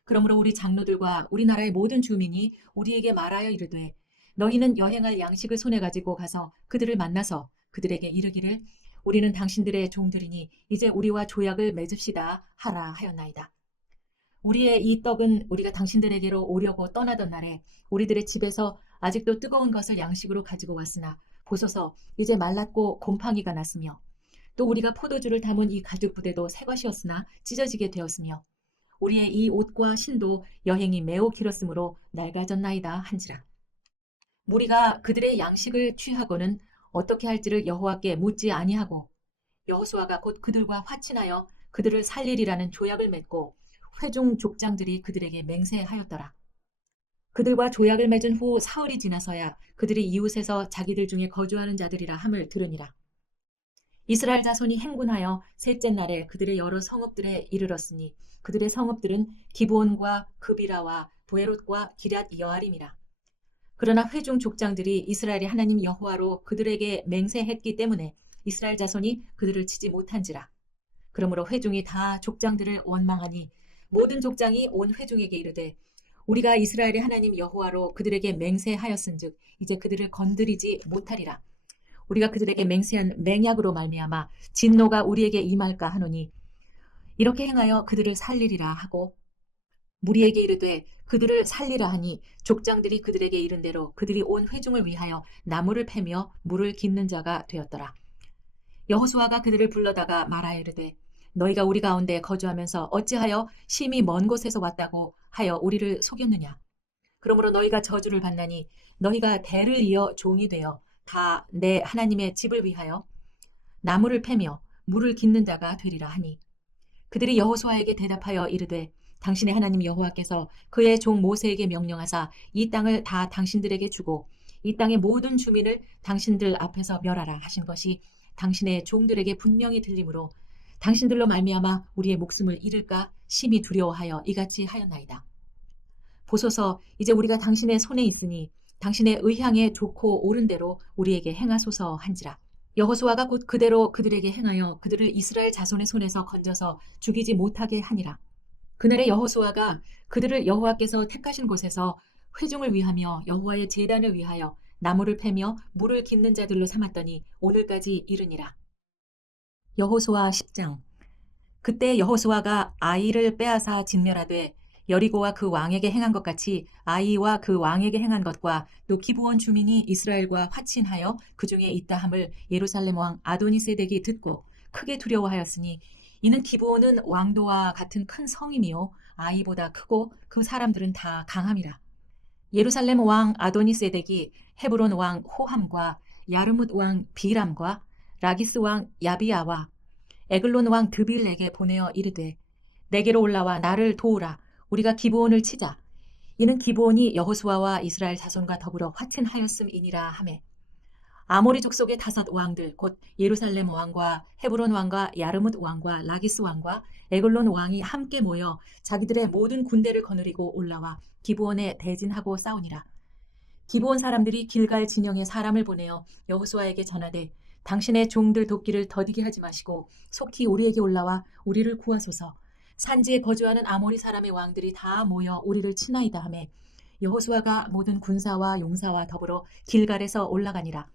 그러므로 우리 장로들과 우리나라의 모든 주민이 우리에게 말하여 이르되 너희는 여행할 양식을 손에 가지고 가서 그들을 만나서 그들에게 이르기를 우리는 당신들의 종들이니 이제 우리와 조약을 맺읍시다 하라 하였나이다. 우리의 이 떡은 우리가 당신들에게로 오려고 떠나던 날에 우리들의 집에서 아직도 뜨거운 것을 양식으로 가지고 왔으나 보소서 이제 말랐고 곰팡이가 났으며 또 우리가 포도주를 담은 이 가죽 부대도 새 것이었으나 찢어지게 되었으며 우리의 이 옷과 신도 여행이 매우 길었으므로 낡아졌나이다 한지라. 무리가 그들의 양식을 취하고는 어떻게 할지를 여호와께 묻지 아니하고 여호수아가 곧 그들과 화친하여 그들을 살리리라는 조약을 맺고 회중 족장들이 그들에게 맹세하였더라. 그들과 조약을 맺은 후 사흘이 지나서야 그들이 이웃에서 자기들 중에 거주하는 자들이라 함을 들으니라. 이스라엘 자손이 행군하여 셋째 날에 그들의 여러 성읍들에 이르렀으니 그들의 성읍들은 기브온과 그비라와 부에롯과 기럇 여아림이라. 그러나 회중 족장들이 이스라엘의 하나님 여호와로 그들에게 맹세했기 때문에 이스라엘 자손이 그들을 치지 못한지라. 그러므로 회중이 다 족장들을 원망하니 모든 족장이 온 회중에게 이르되 우리가 이스라엘의 하나님 여호와로 그들에게 맹세하였은즉 이제 그들을 건드리지 못하리라. 우리가 그들에게 맹세한 맹약으로 말미암아 진노가 우리에게 임할까 하노니 이렇게 행하여 그들을 살리리라 하고 무리에게 이르되 그들을 살리라 하니 족장들이 그들에게 이른 대로 그들이 온 회중을 위하여 나무를 패며 물을 깃는 자가 되었더라. 여호수아가 그들을 불러다가 말하여 이르되 너희가 우리 가운데 거주하면서 어찌하여 심히 먼 곳에서 왔다고 하여 우리를 속였느냐. 그러므로 너희가 저주를 받나니 너희가 대를 이어 종이 되어 다 내 하나님의 집을 위하여 나무를 패며 물을 깃는 자가 되리라 하니 그들이 여호수아에게 대답하여 이르되 당신의 하나님 여호와께서 그의 종 모세에게 명령하사 이 땅을 다 당신들에게 주고 이 땅의 모든 주민을 당신들 앞에서 멸하라 하신 것이 당신의 종들에게 분명히 들리므로 당신들로 말미암아 우리의 목숨을 잃을까 심히 두려워하여 이같이 하였나이다. 보소서 이제 우리가 당신의 손에 있으니 당신의 의향에 좋고 옳은 대로 우리에게 행하소서 한지라. 여호수아가 곧 그대로 그들에게 행하여 그들을 이스라엘 자손의 손에서 건져서 죽이지 못하게 하니라. 그날에 여호수아가 그들을 여호와께서 택하신 곳에서 회중을 위하며 여호와의 제단을 위하여 나무를 패며 물을 깃는 자들로 삼았더니 오늘까지 이르니라. 여호수아 10장. 그때 여호수아가 아이를 빼앗아 진멸하되 여리고와 그 왕에게 행한 것 같이 아이와 그 왕에게 행한 것과 또 기브온 주민이 이스라엘과 화친하여 그 중에 있다 함을 예루살렘 왕 아도니세덱이 듣고 크게 두려워하였으니 이는 기브온은 왕도와 같은 큰 성임이요 아이보다 크고 그 사람들은 다 강함이라. 예루살렘 왕 아도니세덱이 헤브론 왕 호함과 야르뭇 왕 비람과 라기스 왕 야비야와 에글론 왕 드빌에게 보내어 이르되 내게로 올라와 나를 도우라. 우리가 기브온을 치자. 이는 기브온이 여호수아와 이스라엘 자손과 더불어 화친하였음이니라 하매 아모리 족속의 5 왕들 곧 예루살렘 왕과 헤브론 왕과 야르뭇 왕과 라기스 왕과 에글론 왕이 함께 모여 자기들의 모든 군대를 거느리고 올라와 기브온에 대진하고 싸우니라. 기브온 사람들이 길갈 진영에 사람을 보내어 여호수아에게 전하되 당신의 종들 돕기를 더디게 하지 마시고 속히 우리에게 올라와 우리를 구하소서. 산지에 거주하는 아모리 사람의 왕들이 다 모여 우리를 치나이다 하매 여호수아가 모든 군사와 용사와 더불어 길갈에서 올라가니라.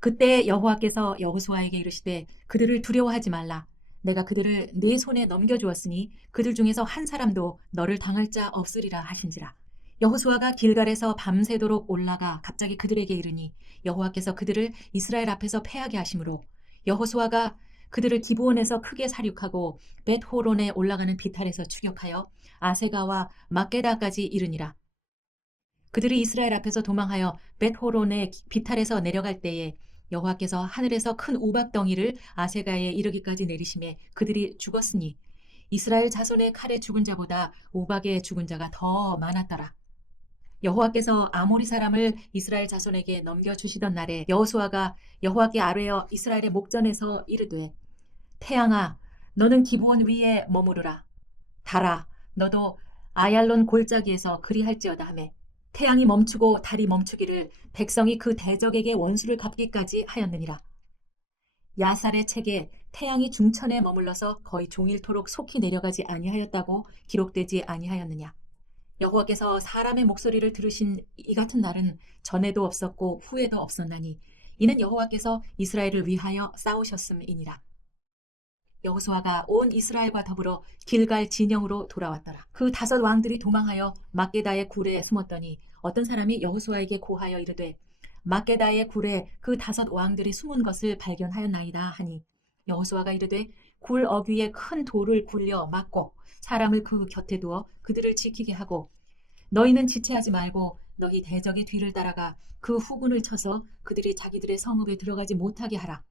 그때 여호와께서 여호수아에게 이르시되 그들을 두려워하지 말라. 내가 그들을 네 손에 넘겨주었으니 그들 중에서 한 사람도 너를 당할 자 없으리라 하신지라. 여호수아가 길갈에서 밤새도록 올라가 갑자기 그들에게 이르니 여호와께서 그들을 이스라엘 앞에서 패하게 하심으로 여호수아가 그들을 기브온에서 크게 사륙하고 벳호론에 올라가는 비탈에서 추격하여 아세가와 막게다까지 이르니라. 그들이 이스라엘 앞에서 도망하여 벳호론의 비탈에서 내려갈 때에 여호와께서 하늘에서 큰 우박덩이를 아세가에 이르기까지 내리심에 그들이 죽었으니 이스라엘 자손의 칼에 죽은 자보다 우박에 죽은 자가 더 많았더라. 여호와께서 아모리 사람을 이스라엘 자손에게 넘겨주시던 날에 여호수아가 여호와께 아뢰어 이스라엘의 목전에서 이르되 태양아 너는 기브온 위에 머무르라. 달아 너도 아얄론 골짜기에서 그리할지어다 하매 태양이 멈추고 달이 멈추기를 백성이 그 대적에게 원수를 갚기까지 하였느니라. 야살의 책에 태양이 중천에 머물러서 거의 종일토록 속히 내려가지 아니하였다고 기록되지 아니하였느냐. 여호와께서 사람의 목소리를 들으신 이 같은 날은 전에도 없었고 후에도 없었나니 이는 여호와께서 이스라엘을 위하여 싸우셨음이니라. 여호수아가 온 이스라엘과 더불어 길갈 진영으로 돌아왔더라. 그 5 왕들이 도망하여 막게다의 굴에 숨었더니 어떤 사람이 여호수아에게 고하여 이르되 막게다의 굴에 그 5 왕들이 숨은 것을 발견하였나이다 하니 여호수아가 이르되 굴 어귀에 큰 돌을 굴려 막고 사람을 그 곁에 두어 그들을 지키게 하고 너희는 지체하지 말고 너희 대적의 뒤를 따라가 그 후군을 쳐서 그들이 자기들의 성읍에 들어가지 못하게 하라.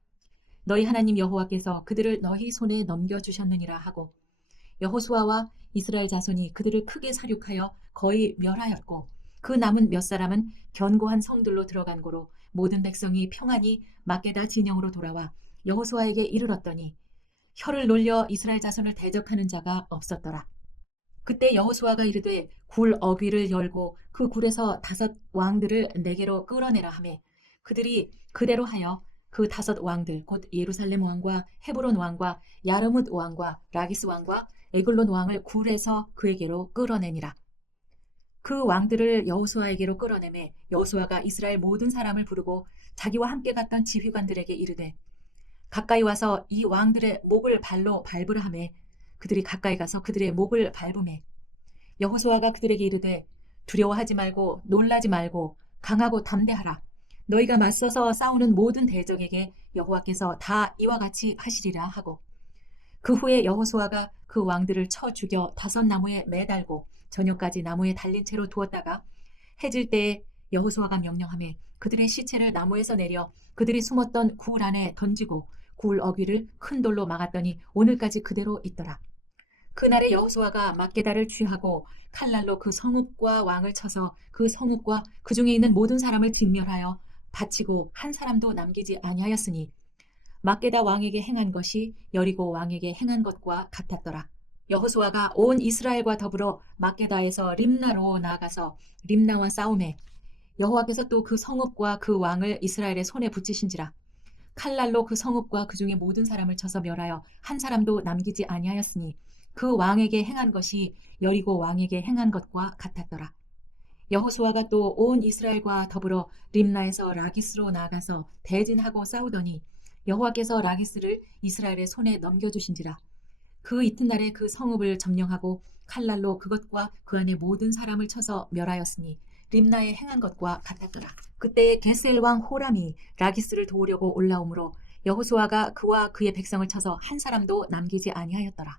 너희 하나님 여호와께서 그들을 너희 손에 넘겨주셨느니라 하고 여호수아와 이스라엘 자손이 그들을 크게 사륙하여 거의 멸하였고 그 남은 몇 사람은 견고한 성들로 들어간 고로 모든 백성이 평안히 막게다 진영으로 돌아와 여호수아에게 이르렀더니 혀를 놀려 이스라엘 자손을 대적하는 자가 없었더라. 그때 여호수아가 이르되 굴 어귀를 열고 그 굴에서 5 왕들을 내게로 끌어내라 하매 그들이 그대로 하여 그 5 왕들 곧 예루살렘 왕과 헤브론 왕과 야르뭇 왕과 라기스 왕과 에글론 왕을 굴에서 그에게로 끌어내니라. 그 왕들을 여호수아에게로 끌어내매 여호수아가 이스라엘 모든 사람을 부르고 자기와 함께 갔던 지휘관들에게 이르되 가까이 와서 이 왕들의 목을 발로 밟으라 하매 그들이 가까이 가서 그들의 목을 밟으매 여호수아가 그들에게 이르되 두려워하지 말고 놀라지 말고 강하고 담대하라. 너희가 맞서서 싸우는 모든 대적에게 여호와께서 다 이와 같이 하시리라 하고 그 후에 여호수아가 그 왕들을 쳐 죽여 5 나무에 매달고 저녁까지 나무에 달린 채로 두었다가 해질 때에 여호수아가 명령하매 그들의 시체를 나무에서 내려 그들이 숨었던 굴 안에 던지고 굴 어귀를 큰 돌로 막았더니 오늘까지 그대로 있더라. 그날에 여호수아가 막게다를 취하고 칼날로 그 성읍과 왕을 쳐서 그 성읍과 그 중에 있는 모든 사람을 진멸하여 바치고 한 사람도 남기지 아니하였으니 막게다 왕에게 행한 것이 여리고 왕에게 행한 것과 같았더라. 여호수아가 온 이스라엘과 더불어 막게다에서 림나로 나아가서 림나와 싸우매 여호와께서 또 그 성읍과 그 왕을 이스라엘의 손에 붙이신지라. 칼날로 그 성읍과 그 중에 모든 사람을 쳐서 멸하여 한 사람도 남기지 아니하였으니 그 왕에게 행한 것이 여리고 왕에게 행한 것과 같았더라. 여호수아가 또 온 이스라엘과 더불어 림나에서 라기스로 나아가서 대진하고 싸우더니 여호와께서 라기스를 이스라엘의 손에 넘겨주신지라. 그 이튿날에 그 성읍을 점령하고 칼날로 그것과 그 안에 모든 사람을 쳐서 멸하였으니 림나에 행한 것과 같았더라. 그때 게셀 왕 호람이 라기스를 도우려고 올라오므로 여호수아가 그와 그의 백성을 쳐서 한 사람도 남기지 아니하였더라.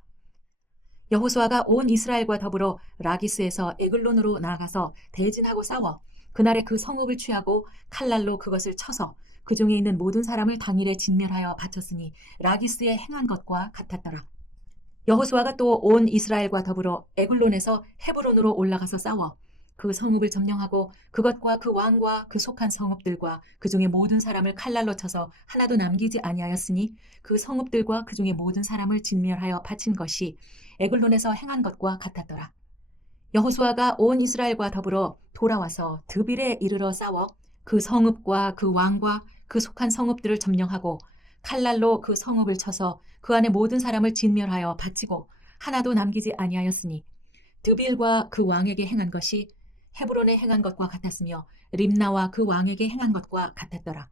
여호수아가 온 이스라엘과 더불어 라기스에서 에글론으로 나아가서 대진하고 싸워 그날에 그 성읍을 취하고 칼날로 그것을 쳐서 그 중에 있는 모든 사람을 당일에 진멸하여 바쳤으니 라기스에 행한 것과 같았더라. 여호수아가 또 온 이스라엘과 더불어 에글론에서 헤브론으로 올라가서 싸워 그 성읍을 점령하고 그것과 그 왕과 그 속한 성읍들과 그 중에 모든 사람을 칼날로 쳐서 하나도 남기지 아니하였으니 그 성읍들과 그 중에 모든 사람을 진멸하여 바친 것이 에글론에서 행한 것과 같았더라. 여호수아가 온 이스라엘과 더불어 돌아와서 드빌에 이르러 싸워 그 성읍과 그 왕과 그 속한 성읍들을 점령하고 칼날로 그 성읍을 쳐서 그 안에 모든 사람을 진멸하여 바치고 하나도 남기지 아니하였으니 드빌과 그 왕에게 행한 것이 헤브론에 행한 것과 같았으며 림나와 그 왕에게 행한 것과 같았더라.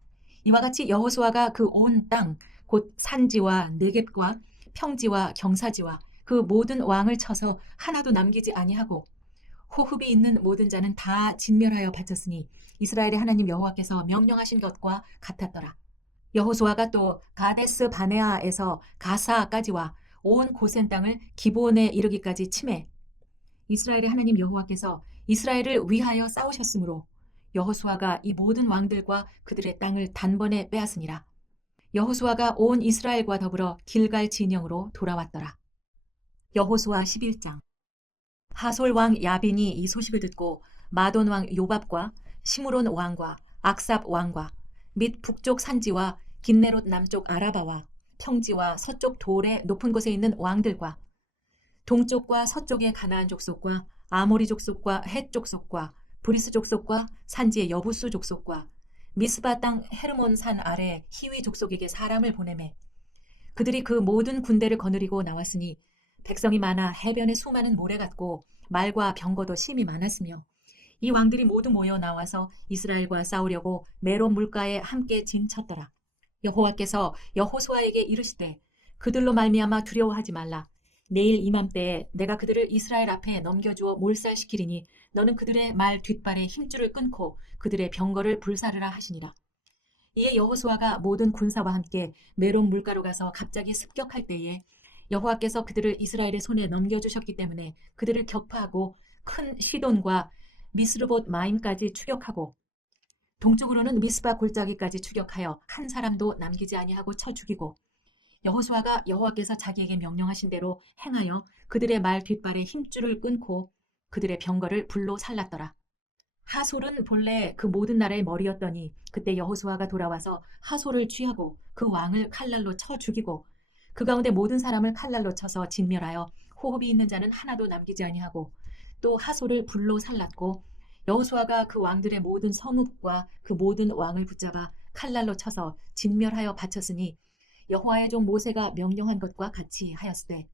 이와 같이 여호수아가 그 온 땅 곧 산지와 네겝과 평지와 경사지와 그 모든 왕을 쳐서 하나도 남기지 아니하고 호흡이 있는 모든 자는 다 진멸하여 바쳤으니 이스라엘의 하나님 여호와께서 명령하신 것과 같았더라. 여호수아가 또 가데스 바네아에서 가사까지와 온 고센 땅을 기브온에 이르기까지 치매 이스라엘의 하나님 여호와께서 이스라엘을 위하여 싸우셨으므로 여호수아가 이 모든 왕들과 그들의 땅을 단번에 빼앗으니라. 여호수아가 온 이스라엘과 더불어 길갈 진영으로 돌아왔더라. 여호수아 11장. 하솔 왕 야빈이 이 소식을 듣고 마돈 왕 요밥과 시므론 왕과 악삽 왕과 및 북쪽 산지와 긴네롯 남쪽 아라바와 평지와 서쪽 돌의 높은 곳에 있는 왕들과 동쪽과 서쪽의 가나안 족속과 아모리 족속과 헷 족속과 브리스 족속과 산지의 여부수 족속과 미스바 땅 헤르몬 산 아래 히위 족속에게 사람을 보내매 그들이 그 모든 군대를 거느리고 나왔으니 백성이 많아 해변에 수많은 모래 같고 말과 병거도 심히 많았으며 이 왕들이 모두 모여 나와서 이스라엘과 싸우려고 메론 물가에 함께 진쳤더라. 여호와께서 여호수아에게 이르시되 그들로 말미암아 두려워하지 말라. 내일 이맘때에 내가 그들을 이스라엘 앞에 넘겨주어 몰살시키리니 너는 그들의 말 뒷발에 힘줄을 끊고 그들의 병거를 불사르라 하시니라. 이에 여호수아가 모든 군사와 함께 메론 물가로 가서 갑자기 습격할 때에 여호와께서 그들을 이스라엘의 손에 넘겨주셨기 때문에 그들을 격파하고 큰 시돈과 미스르봇 마임까지 추격하고 동쪽으로는 미스바 골짜기까지 추격하여 한 사람도 남기지 아니하고 쳐 죽이고 여호수아가 여호와께서 자기에게 명령하신 대로 행하여 그들의 말 뒷발에 힘줄을 끊고 그들의 병거를 불로 살랐더라. 하솔은 본래 그 모든 나라의 머리였더니 그때 여호수아가 돌아와서 하솔을 취하고 그 왕을 칼날로 쳐 죽이고 그 가운데 모든 사람을 칼날로 쳐서 진멸하여 호흡이 있는 자는 하나도 남기지 아니하고 또 하솔을 불로 살랐고 여호수아가 그 왕들의 모든 성읍과 그 모든 왕을 붙잡아 칼날로 쳐서 진멸하여 바쳤으니 여호와의 종 모세가 명령한 것과 같이 하였으되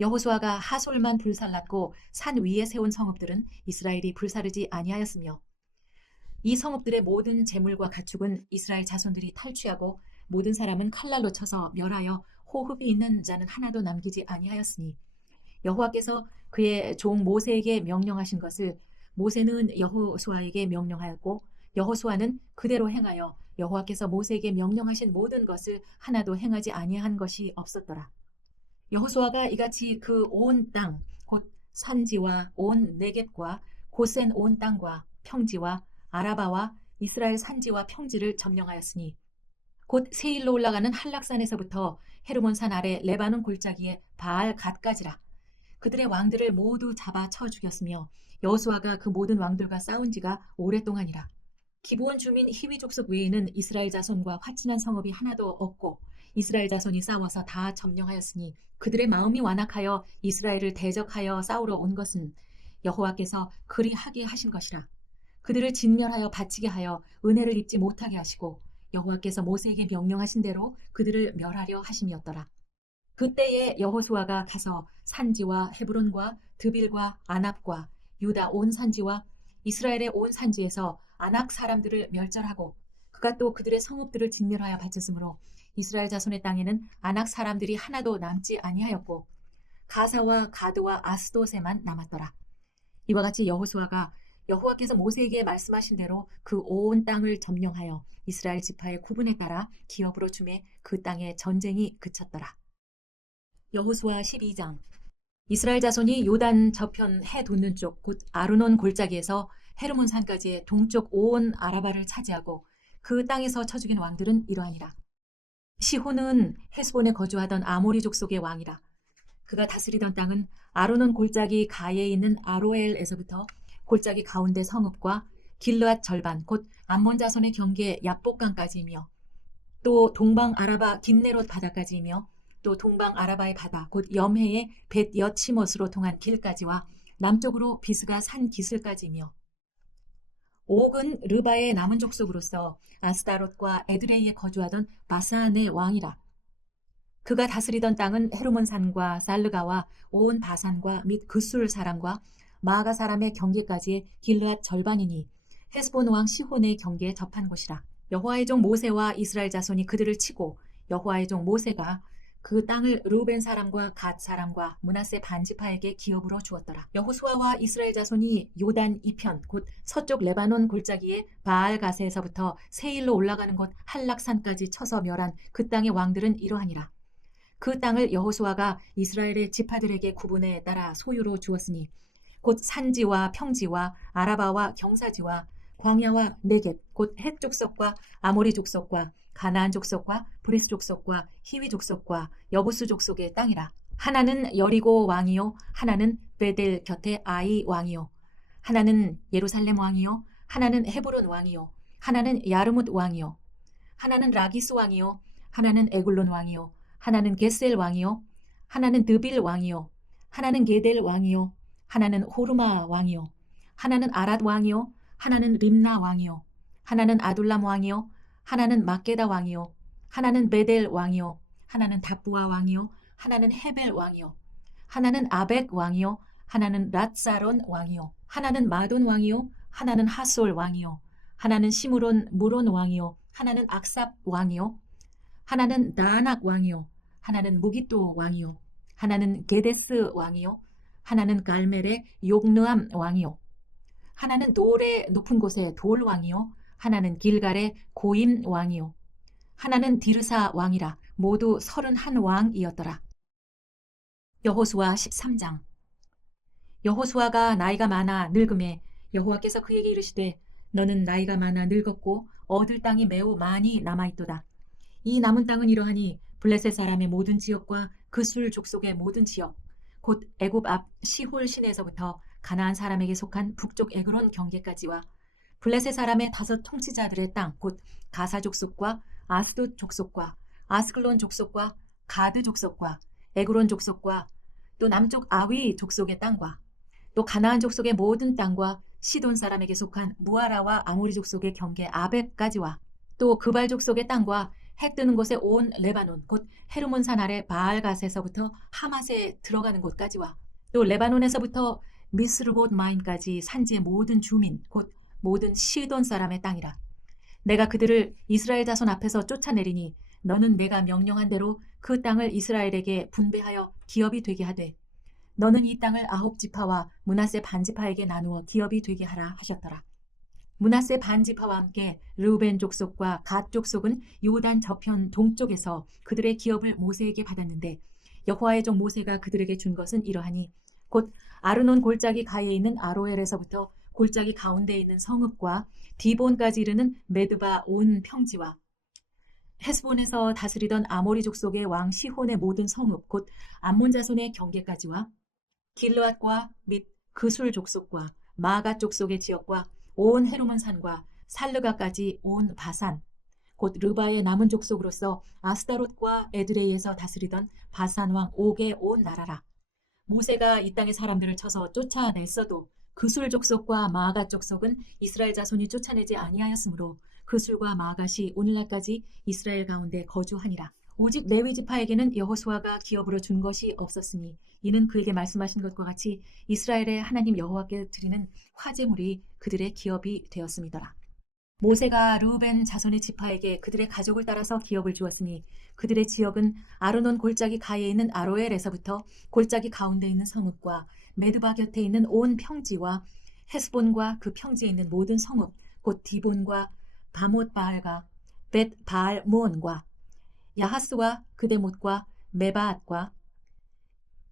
여호수아가 하솔만 불살랐고 산 위에 세운 성읍들은 이스라엘이 불사르지 아니하였으며 이 성읍들의 모든 재물과 가축은 이스라엘 자손들이 탈취하고 모든 사람은 칼날로 쳐서 멸하여 호흡이 있는 자는 하나도 남기지 아니하였으니 여호와께서 그의 종 모세에게 명령하신 것을 모세는 여호수아에게 명령하였고 여호수아는 그대로 행하여 여호와께서 모세에게 명령하신 모든 것을 하나도 행하지 아니한 것이 없었더라. 여호수아가 이같이 그 온 땅 곧 산지와 온 네겝과 고센 온 땅과 평지와 아라바와 이스라엘 산지와 평지를 점령하였으니 곧 세일로 올라가는 한락산에서부터 헤르몬산 아래 레바논 골짜기에 바알 갓까지라. 그들의 왕들을 모두 잡아 쳐 죽였으며 여호수아가 그 모든 왕들과 싸운 지가 오랫동안이라. 기브온 주민 히위 족속 외에는 이스라엘 자손과 화친한 성읍이 하나도 없고 이스라엘 자손이 싸워서 다 점령하였으니 그들의 마음이 완악하여 이스라엘을 대적하여 싸우러 온 것은 여호와께서 그리 하게 하신 것이라. 그들을 진멸하여 바치게 하여 은혜를 입지 못하게 하시고 여호와께서 모세에게 명령하신 대로 그들을 멸하려 하심이었더라. 그때에 여호수아가 가서 산지와 헤브론과 드빌과 아납과 유다 온 산지와 이스라엘의 온 산지에서 아낙 사람들을 멸절하고 그가 또 그들의 성읍들을 진멸하여 바쳤으므로 이스라엘 자손의 땅에는 아낙 사람들이 하나도 남지 아니하였고 가사와 가드와 아스돗에만 남았더라. 이와 같이 여호수아가 여호와께서 모세에게 말씀하신 대로 그 온 땅을 점령하여 이스라엘 지파의 구분에 따라 기업으로 주매 그 땅에 전쟁이 그쳤더라. 여호수아 12장. 이스라엘 자손이 요단 저편 해 돋는 쪽 곧 아르논 골짜기에서 헤르몬 산까지의 동쪽 온 아라바를 차지하고 그 땅에서 쳐 죽인 왕들은 이러하니라. 시혼은 헤스본에 거주하던 아모리 족속의 왕이라. 그가 다스리던 땅은 아르논 골짜기 가에 있는 아로엘에서부터 골짜기 가운데 성읍과 길르앗 절반 곧 암몬 자손의 경계 야복강까지이며 또 동방 아라바 긴네롯 바다까지이며 또 동방 아라바의 바다 곧 염해의 벳 여치못으로 통한 길까지와 남쪽으로 비스가 산 기슬까지이며 옥은 르바의 남은 족속으로서 아스다롯과 에드레이에 거주하던 바산의 왕이라. 그가 다스리던 땅은 헤르몬산과 살르가와 온 바산과 및 그술 사람과 마아가 사람의 경계까지의 길르앗 절반이니 헤스본 왕 시혼의 경계에 접한 곳이라. 여호와의 종 모세와 이스라엘 자손이 그들을 치고 여호와의 종 모세가 그 땅을 르우벤 사람과 갓 사람과 므낫세 반지파에게 기업으로 주었더라. 여호수아와 이스라엘 자손이 요단 이편 곧 서쪽 레바논 골짜기의 바알가세에서부터 세일로 올라가는 곳 할락산까지 쳐서 멸한 그 땅의 왕들은 이러하니라. 그 땅을 여호수아가 이스라엘의 지파들에게 구분에 따라 소유로 주었으니 곧 산지와 평지와 아라바와 경사지와 광야와 네겝 곧 헷 족속과 아모리 족속과 가나안 족속과 브리스 족속과 히위 족속과 여부스 족속의 땅이라. 하나는 여리고 왕이요 하나는 베델 곁에 아이 왕이요 하나는 예루살렘 왕이요 하나는 헤브론 왕이요 하나는 야르뭇 왕이요 하나는 라기스 왕이요 하나는 에굴론 왕이요 하나는 게셀 왕이요 하나는 드빌 왕이요 하나는 게델 왕이요 하나는 호르마 왕이요 하나는 아랏 왕이요 하나는 림나 왕이요 하나는 아둘람 왕이요 하나는 막게다 왕이요 하나는 베델 왕이요 하나는 답부아 왕이요 하나는 헤벨 왕이요 하나는 아벡 왕이요 하나는 랏사론 왕이요 하나는 마돈 왕이요 하나는 하솔 왕이요 하나는 시므론 무론 왕이요 하나는 악삽 왕이요 하나는 나아낙 왕이요 하나는 무기또 왕이요 하나는 게데스 왕이요 하나는 갈멜의 욕느암 왕이요 하나는 돌의 높은 곳에 돌 왕이요 하나는 길갈의 고임 왕이요 하나는 디르사 왕이라. 모두 31왕이었더라. 여호수아 13장. 여호수아가 나이가 많아 늙음에 여호와께서 그에게 이르시되 너는 나이가 많아 늙었고 얻을 땅이 매우 많이 남아있도다. 이 남은 땅은 이러하니 블레셋 사람의 모든 지역과 그술 족속의 모든 지역 곧 애굽 앞 시홀 시내에서부터 가나안 사람에게 속한 북쪽 에그론 경계까지와 블레셋 사람의 5 통치자들의 땅 곧 가사 족속과 아스돗 족속과 아스글론 족속과 가드 족속과 에그론 족속과 또 남쪽 아위 족속의 땅과 또 가나안 족속의 모든 땅과 시돈 사람에게 속한 무아라와 아모리 족속의 경계 아벡까지와 또 그발 족속의 땅과 해 뜨는 곳에 온 레바논 곧 헤르몬 산 아래 바알갓에서부터 하맛에 들어가는 곳까지와 또 레바논에서부터 미스르봇 마임까지 산지의 모든 주민 곧 모든 시돈 사람의 땅이라. 내가 그들을 이스라엘 자손 앞에서 쫓아내리니 너는 내가 명령한 대로 그 땅을 이스라엘에게 분배하여 기업이 되게 하되 너는 이 땅을 9지파와 므낫세 반지파에게 나누어 기업이 되게 하라 하셨더라. 므낫세 반지파와 함께 르우벤 족속과 갓 족속은 요단 저편 동쪽에서 그들의 기업을 모세에게 받았는데 여호와의 종 모세가 그들에게 준 것은 이러하니 곧 아르논 골짜기 가에 있는 아로엘에서부터 골짜기 가운데에 있는 성읍과 디본까지 이르는 메드바 온 평지와 헤스본에서 다스리던 아모리 족속의 왕 시혼의 모든 성읍 곧 암몬 자손의 경계까지와 길르앗과 및 그술 족속과 마가 족속의 지역과 온 헤르몬 산과 살르가까지 온 바산 곧 르바의 남은 족속으로서 아스다롯과 에드레이에서 다스리던 바산 왕 옥의 온 나라라. 모세가 이 땅의 사람들을 쳐서 쫓아냈어도 그술 족속과 마가 족속은 이스라엘 자손이 쫓아내지 아니하였으므로 그술과 마gat이 오늘날까지 이스라엘 가운데 거주하니라. 오직 레위 지파에게는 여호수아가 기업으로 준 것이 없었으니 이는 그에게 말씀하신 것과 같이 이스라엘의 하나님 여호와께 드리는 화제물이 그들의 기업이 되었음이더라. 모세가 르우벤 자손의 지파에게 그들의 가족을 따라서 기업을 주었으니 그들의 지역은 아르논 골짜기 가에 있는 아로엘에서부터 골짜기 가운데 있는 성읍과 메드바 곁에 있는 온 평지와 헤스본과 그 평지에 있는 모든 성읍 곧 디본과 바못 바알과 벳 바알 무온과 야하스와 그데못과 메바앗과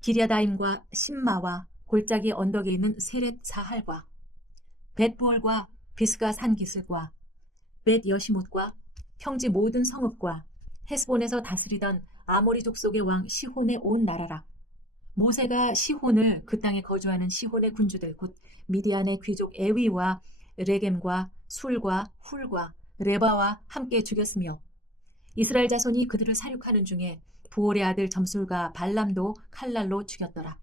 기랴다임과 심마와 골짜기 언덕에 있는 세렛 사할과 벳부올과 비스가 산 기슭과 벳 여시못과 평지 모든 성읍과 헤스본에서 다스리던 아모리 족속의 왕 시혼의 온 나라라. 모세가 시혼을 그 땅에 거주하는 시혼의 군주들 곧 미디안의 귀족 에위와 레겜과 술과 훌과 레바와 함께 죽였으며 이스라엘 자손이 그들을 사륙하는 중에 부올의 아들 점술과 발람도 칼날로 죽였더라.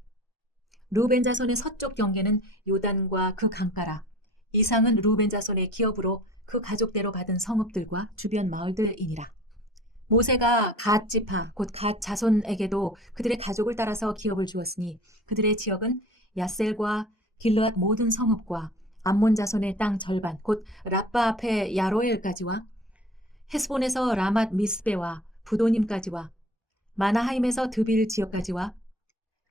르우벤 자손의 서쪽 경계는 요단과 그 강가라. 이상은 르우벤 자손의 기업으로 그 가족대로 받은 성읍들과 주변 마을들이니라. 모세가 갓 지파 곧 갓 자손에게도 그들의 가족을 따라서 기업을 주었으니 그들의 지역은 야셀과 길르앗 모든 성읍과 암몬 자손의 땅 절반 곧 라빠 앞에 야로엘까지와 헤스본에서 라맛 미스베와 부도님까지와 마나하임에서 드빌 지역까지와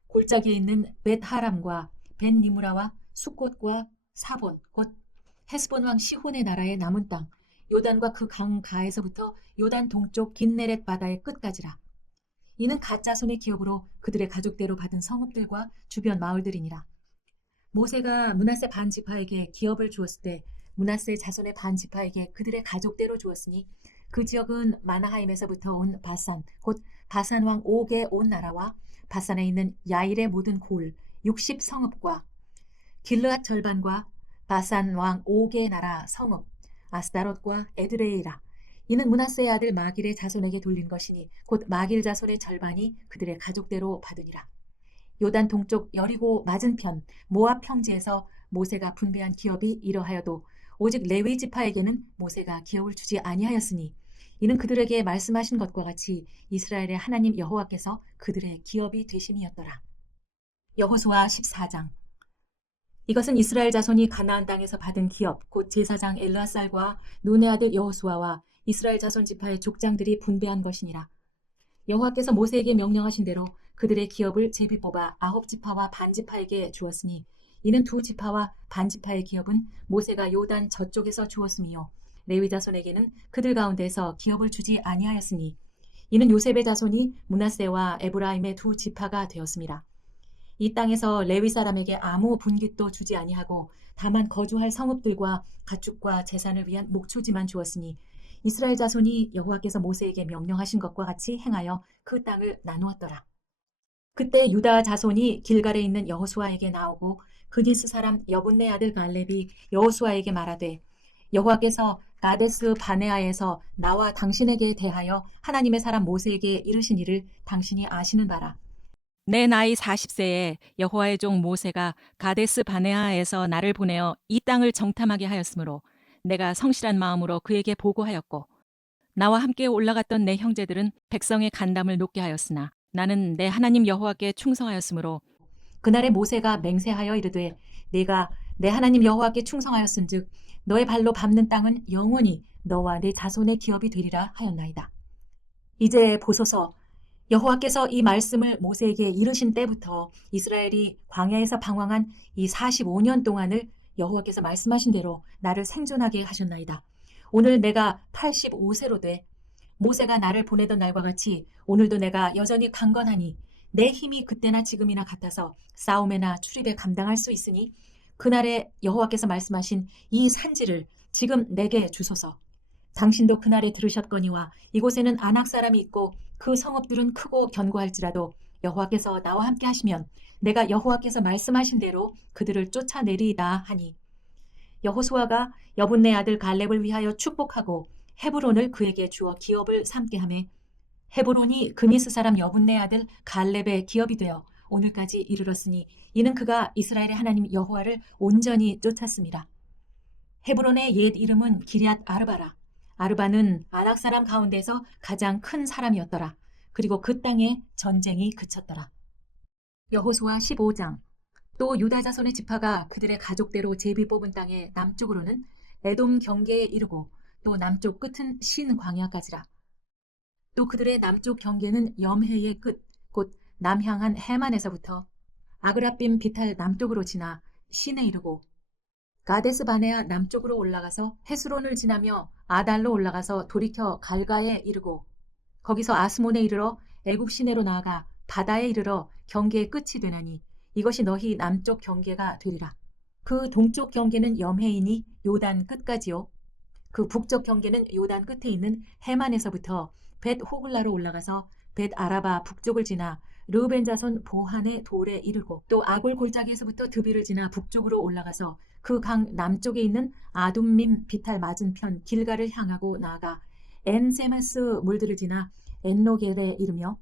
골짜기에 있는 벳하람과 벳니무라와 숫곳과 사본 곧 헤스본 왕 시혼의 나라의 남은 땅 요단과 그 강가에서부터 요단 동쪽 긴네렛 바다의 끝까지라. 이는 갓 자손의 기업으로 그들의 가족대로 받은 성읍들과 주변 마을들이니라. 모세가 므낫세 반 지파에게 기업을 주었을 때 므낫세 자손의 반 지파에게 그들의 가족대로 주었으니 그 지역은 마나하임에서부터 온 바산 곧 바산 왕 옥의 온 나라와 바산에 있는 야일의 모든 골 60성읍과 길르앗 절반과 바산 왕 옥의 나라 성읍 아스다롯과 에드레이라. 이는 므낫세의 아들 마길의 자손에게 돌린 것이니 곧 마길 자손의 절반이 그들의 가족대로 받으니라. 요단 동쪽 여리고 맞은편 모압 평지에서 모세가 분배한 기업이 이러하여도 오직 레위 지파에게는 모세가 기업을 주지 아니하였으니 이는 그들에게 말씀하신 것과 같이 이스라엘의 하나님 여호와께서 그들의 기업이 되심이었더라. 여호수아 14장. 이것은 이스라엘 자손이 가나안 땅에서 받은 기업 곧 제사장 엘르아살과 눈의 아들 여호수아와 이스라엘 자손 지파의 족장들이 분배한 것이니라. 여호와께서 모세에게 명령하신 대로 그들의 기업을 제비 뽑아 9지파와 반지파에게 주었으니 이는 2지파와 반지파의 기업은 모세가 요단 저쪽에서 주었으며 레위 자손에게는 그들 가운데서 기업을 주지 아니하였으니 이는 요셉의 자손이 므낫세와 에브라임의 2지파가 되었습니다. 이 땅에서 레위 사람에게 아무 분깃도 주지 아니하고 다만 거주할 성읍들과 가축과 재산을 위한 목초지만 주었으니 이스라엘 자손이 여호와께서 모세에게 명령하신 것과 같이 행하여 그 땅을 나누었더라. 그때 유다 자손이 길갈에 있는 여호수아에게 나오고 그니스 사람 여분네 아들 갈렙이 여호수아에게 말하되 여호와께서 가데스 바네아에서 나와 당신에게 대하여 하나님의 사람 모세에게 이르신 일을 당신이 아시는 바라. 내 나이 40세에 여호와의 종 모세가 가데스 바네아에서 나를 보내어 이 땅을 정탐하게 하였으므로 내가 성실한 마음으로 그에게 보고하였고 나와 함께 올라갔던 내 형제들은 백성의 간담을 높게 하였으나 나는 내 하나님 여호와께 충성하였으므로 그날에 모세가 맹세하여 이르되 내가 내 하나님 여호와께 충성하였은즉 너의 발로 밟는 땅은 영원히 너와 내 자손의 기업이 되리라 하였나이다. 이제 보소서 여호와께서 이 말씀을 모세에게 이르신 때부터 이스라엘이 광야에서 방황한 이 45년 동안을 여호와께서 말씀하신 대로 나를 생존하게 하셨나이다. 오늘 내가 85세로 돼 모세가 나를 보내던 날과 같이 오늘도 내가 여전히 강건하니 내 힘이 그때나 지금이나 같아서 싸움에나 출입에 감당할 수 있으니 그날에 여호와께서 말씀하신 이 산지를 지금 내게 주소서. 당신도 그날에 들으셨거니와 이곳에는 아낙 사람이 있고 그 성읍들은 크고 견고할지라도 여호와께서 나와 함께 하시면 내가 여호와께서 말씀하신 대로 그들을 쫓아내리이다 하니 여호수아가 여분네 아들 갈렙을 위하여 축복하고 헤브론을 그에게 주어 기업을 삼게 하매 헤브론이 그니스 사람 여분네 아들 갈렙의 기업이 되어 오늘까지 이르렀으니 이는 그가 이스라엘의 하나님 여호와를 온전히 쫓았습니다. 헤브론의 옛 이름은 기럇 아르바라. 아르바는 아낙 사람 가운데서 가장 큰 사람이었더라. 그리고 그 땅에 전쟁이 그쳤더라. 여호수아 15장. 또 유다 자손의 지파가 그들의 가족대로 제비 뽑은 땅의 남쪽으로는 에돔 경계에 이르고 또 남쪽 끝은 신 광야까지라. 또 그들의 남쪽 경계는 염해의 끝, 곧 남향한 해만에서부터 아그라빔 비탈 남쪽으로 지나 신에 이르고 가데스 바네아 남쪽으로 올라가서 헤스론을 지나며 아달로 올라가서 돌이켜 갈가에 이르고 거기서 아스몬에 이르러 애굽 시내로 나아가 바다에 이르러 경계의 끝이 되나니 이것이 너희 남쪽 경계가 되리라. 그 동쪽 경계는 염해이니 요단 끝까지요. 그 북쪽 경계는 요단 끝에 있는 해만에서부터 벳 호글라로 올라가서 벳 아라바 북쪽을 지나 르우벤 자손 보한의 돌에 이르고 또 아골 골짜기에서부터 드비를 지나 북쪽으로 올라가서 그 강 남쪽에 있는 아둠밈 비탈 맞은편 길가를 향하고 나아가 엔세메스 물들을 지나 엔노겔에 이르며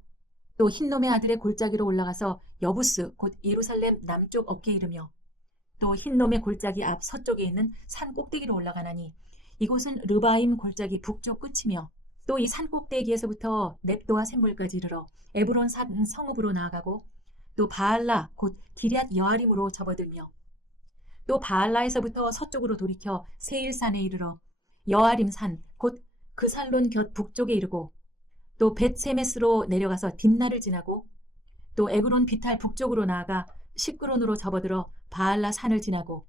또 흰놈의 아들의 골짜기로 올라가서 여부스 곧 예루살렘 남쪽 어깨에 이르며 또 흰놈의 골짜기 앞 서쪽에 있는 산 꼭대기로 올라가나니 이곳은 르바임 골짜기 북쪽 끝이며 또 이 산 꼭대기에서부터 넵도와 샘물까지 이르러 에브론 산 성읍으로 나아가고 또 바알라 곧 기럇 여아림으로 접어들며 또 바알라에서부터 서쪽으로 돌이켜 세일산에 이르러 여아림산 곧 그 살론 곁 북쪽에 이르고 또 벳세메스로 내려가서 딥나를 지나고 또 에그론 비탈 북쪽으로 나아가 시끄론으로 접어들어 바알라 산을 지나고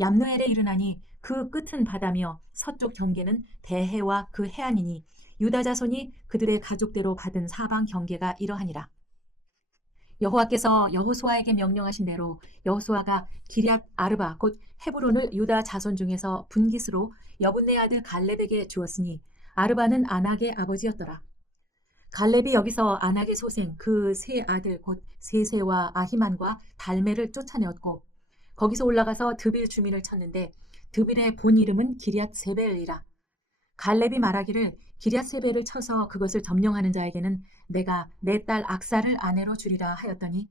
얌누엘에 이르나니 그 끝은 바다며 서쪽 경계는 대해와 그 해안이니 유다 자손이 그들의 가족대로 받은 사방 경계가 이러하니라. 여호와께서 여호수아에게 명령하신 대로 여호수아가 기럇 아르바 곧 헤브론을 유다 자손 중에서 분깃으로 여분네 아들 갈렙에게 주었으니 아르바는 아낙의 아버지였더라. 갈렙이 여기서 아낙의 소생 그 세 아들 곧 세세와 아히만과 달메를 쫓아내었고 거기서 올라가서 드빌 주민을 쳤는데 드빌의 본 이름은 기럇 세벨이라. 갈렙이 말하기를 기럇 세벨을 쳐서 그것을 점령하는 자에게는 내가 내 딸 악사를 아내로 주리라 하였더니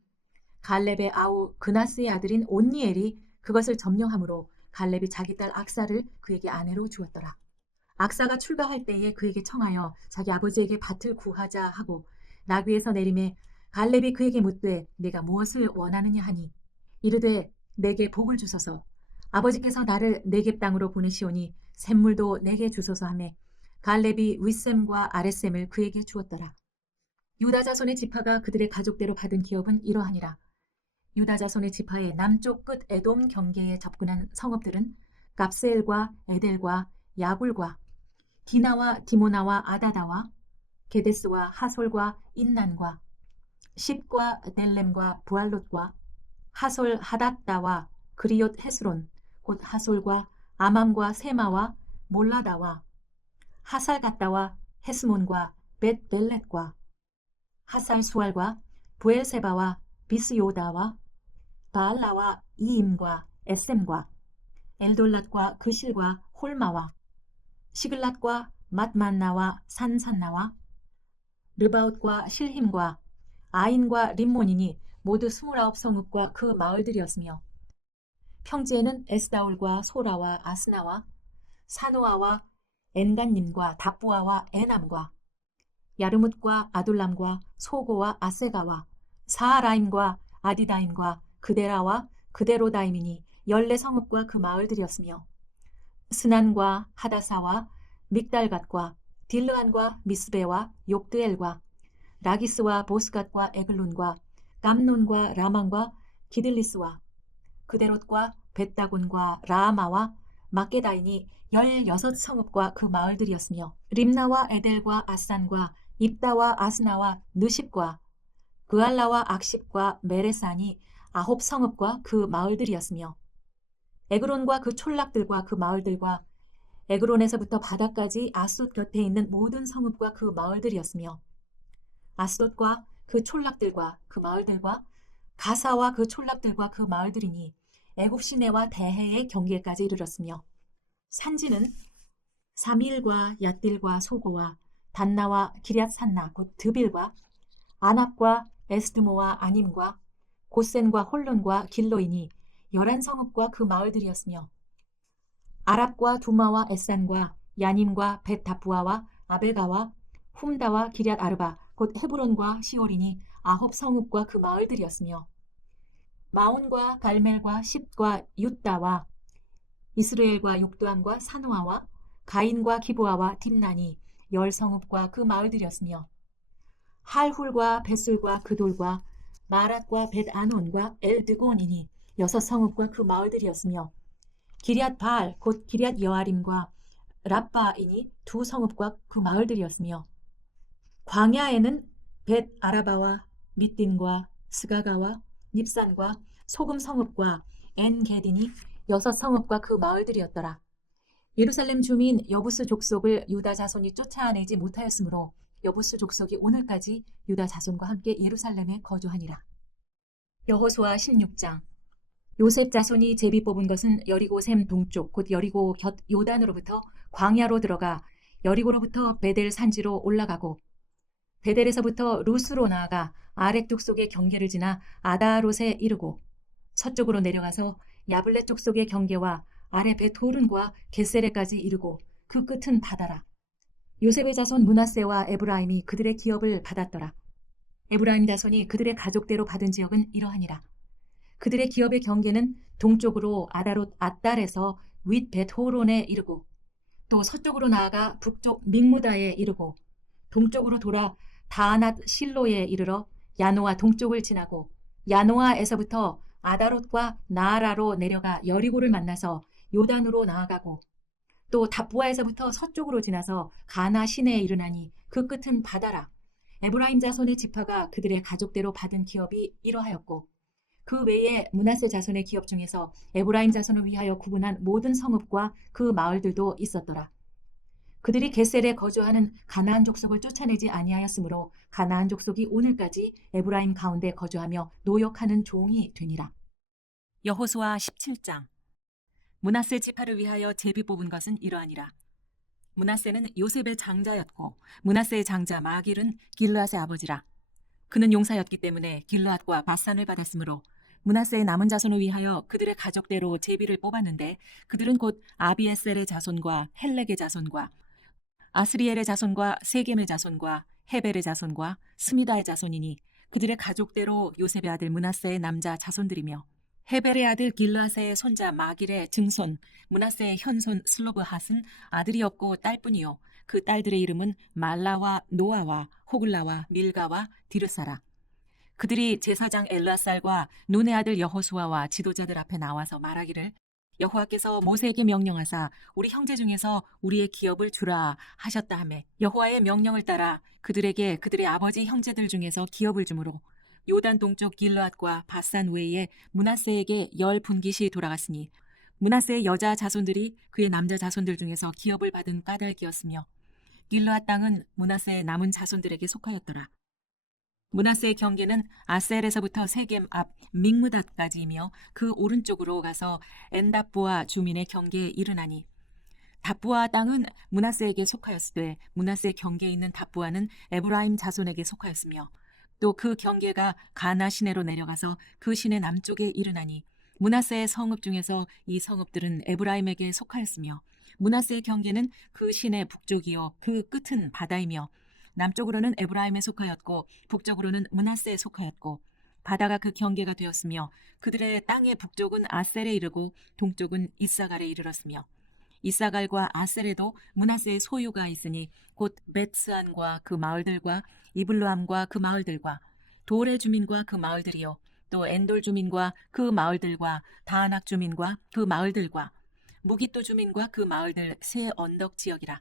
갈렙의 아우 그나스의 아들인 온니엘이 그것을 점령함으로 갈렙이 자기 딸 악사를 그에게 아내로 주었더라. 악사가 출가할 때에 그에게 청하여 자기 아버지에게 밭을 구하자 하고 나귀에서 내림에 갈렙이 그에게 묻되 내가 무엇을 원하느냐 하니 이르되 내게 복을 주소서 아버지께서 나를 네겝 땅으로 보내시오니 샘물도 내게 주소서 하매 갈렙이 윗샘과 아랫샘을 그에게 주었더라. 유다 자손의 지파가 그들의 가족대로 받은 기업은 이러하니라. 유다 자손의 지파의 남쪽 끝 에돔 경계에 접근한 성읍들은 갑세엘과 에델과 야굴과 디나와 디모나와 아다다와 게데스와 하솔과 인난과 십과 델렘과 부알롯과 하솔 하닷다와 그리옷 헤스론 곧 하솔과 아맘과 세마와 몰라다와 하살갓다와 헤스몬과 벳벨렛과 하살수알과 부엘세바와 비스요다와 바알라와 이임과 에셈과 엘돌랏과 그실과 홀마와 시글랏과 맛만나와 산산나와 르바웃과 실힘과 아인과 림몬이니 모두 29성읍과 그 마을들이었으며 평지에는 에스다올과 소라와 아스나와 사노아와 엔간님과 답부아와 에남과 야르뭇과 아둘람과 소고와 아세가와 사하라임과 아디다임과 그데라와 그데로다임이니 14성읍과 그 마을들이었으며 스난과 하다사와 믹달갓과 딜르안과 미스베와 욕드엘과 라기스와 보스갓과 에글론과 깜논과 라만과 기들리스와 그데롯과 벳다곤과 라아마와 막게다이니 16성읍과 그 마을들이었으며 림나와 에델과 아산과 입다와 아스나와 느십과 그알라와 악십과 메레산이 9성읍과 그 마을들이었으며 에그론과 그 촌락들과 그 마을들과 에그론에서부터 바다까지 아스돗 곁에 있는 모든 성읍과 그 마을들이었으며 아스돗과 그 촌락들과 그 마을들과 가사와 그 촌락들과 그 마을들이니 애굽 시내와 대해의 경계까지 이르렀으며 산지는 사밀과 얏딜과 소고와 단나와 기럇산나 곧 드빌과 아납과 에스드모와 아님과 고센과 홀론과 길로이니 11성읍과 그 마을들이었으며 아랍과 두마와 에산과 야님과 벳다부아와 아벨가와 훔다와 기럇 아르바 곧 헤브론과 시올이니 9성읍과 그 마을들이었으며 마온과 갈멜과 십과 윳다와 이스르엘과 욕두안과 사노아와 가인과 기브아와 딥나니 10성읍과 그 마을들이었으며 할훌과 벳술과 그돌과 마랏과 벳아논과 엘드곤이니 6성읍과 그 마을들이었으며 기럇 바알 곧 기럇 여아림과 랍바이니 2성읍과 그 마을들이었으며 광야에는 벳 아라바와 밑딘과 스가가와 닙산과 소금 성읍과 엔게딘이 6성읍과 그 마을들이었더라. 예루살렘 주민 여부스 족속을 유다 자손이 쫓아내지 못하였으므로 여부스 족속이 오늘까지 유다 자손과 함께 예루살렘에 거주하니라. 여호수아 16장. 요셉 자손이 제비 뽑은 것은 여리고 샘 동쪽 곧 여리고 곁 요단으로부터 광야로 들어가 여리고로부터 베델 산지로 올라가고 베델에서부터 루스로 나아가 아렉 족속의 경계를 지나 아다롯에 이르고 서쪽으로 내려가서 야블렛 족속의 경계와 아래 벳호른과 게세레까지 이르고 그 끝은 바다라. 요셉의 자손 므낫세와 에브라임이 그들의 기업을 받았더라. 에브라임 자손이 그들의 가족대로 받은 지역은 이러하니라. 그들의 기업의 경계는 동쪽으로 아다롯 앗달에서 윗 벳호론에 이르고 또 서쪽으로 나아가 북쪽 믹무다에 이르고 동쪽으로 돌아 다아낫 실로에 이르러 야노아 동쪽을 지나고 야노아에서부터 아다롯과 나아라로 내려가 여리고를 만나서 요단으로 나아가고 또 답부아에서부터 서쪽으로 지나서 가나 시내에 이르나니 그 끝은 바다라. 에브라임 자손의 지파가 그들의 가족대로 받은 기업이 이러하였고 그 외에 므낫세 자손의 기업 중에서 에브라임 자손을 위하여 구분한 모든 성읍과 그 마을들도 있었더라. 그들이 게셀에 거주하는 가나안 족속을 쫓아내지 아니하였으므로 가나안 족속이 오늘까지 에브라임 가운데 거주하며 노역하는 종이 되니라. 여호수아 17장. 므낫세 지파를 위하여 제비 뽑은 것은 이러하니라. 므낫세는 요셉의 장자였고 므낫세의 장자 마길은 길르앗의 아버지라. 그는 용사였기 때문에 길르앗과 바산을 받았으므로 므낫세의 남은 자손을 위하여 그들의 가족대로 제비를 뽑았는데 그들은 곧 아비에셀의 자손과 헬렉의 자손과 아스리엘의 자손과 세겜의 자손과 헤벨의 자손과 스미다의 자손이니 그들의 가족대로 요셉의 아들 므낫세의 남자 자손들이며 헤벨의 아들 길르앗의 손자 마길의 증손 므낫세의 현손 슬로브핫은 아들이 없고 딸뿐이요 그 딸들의 이름은 말라와 노아와 호글라와 밀가와 디르사라. 그들이 제사장 엘르앗살과 눈의 아들 여호수아와 지도자들 앞에 나와서 말하기를 여호와께서 모세에게 명령하사 우리 형제 중에서 우리의 기업을 주라 하셨다 하매 여호와의 명령을 따라 그들에게 그들의 아버지 형제들 중에서 기업을 주므로 요단 동쪽 길르앗과 바산 외에 므낫세에게 10분깃이 돌아갔으니 므낫세의 여자 자손들이 그의 남자 자손들 중에서 기업을 받은 까닭이었으며 길르앗 땅은 므낫세의 남은 자손들에게 속하였더라. 므낫세의 경계는 아셀에서부터 세겜 앞 믹므닷까지이며 그 오른쪽으로 가서 엔답부아 주민의 경계에 이르나니 답부아 땅은 므낫세에게 속하였으되 므낫세 경계에 있는 답부아는 에브라임 자손에게 속하였으며 또 그 경계가 가나 시내로 내려가서 그 시내 남쪽에 이르나니 므낫세의 성읍 중에서 이 성읍들은 에브라임에게 속하였으며 므낫세의 경계는 그 시내 북쪽이요 그 끝은 바다이며 남쪽으로는 에브라임에 속하였고 북쪽으로는 므낫세에 속하였고 바다가 그 경계가 되었으며 그들의 땅의 북쪽은 아셀에 이르고 동쪽은 이사갈에 이르렀으며 이사갈과 아셀에도 므낫세의 소유가 있으니 곧 벳스안과 그 마을들과 이블루함과 그 마을들과 돌의 주민과 그 마을들이요 또 엔돌 주민과 그 마을들과 다아낙 주민과 그 마을들과 무깃도 주민과 그 마을들 세 언덕 지역이라.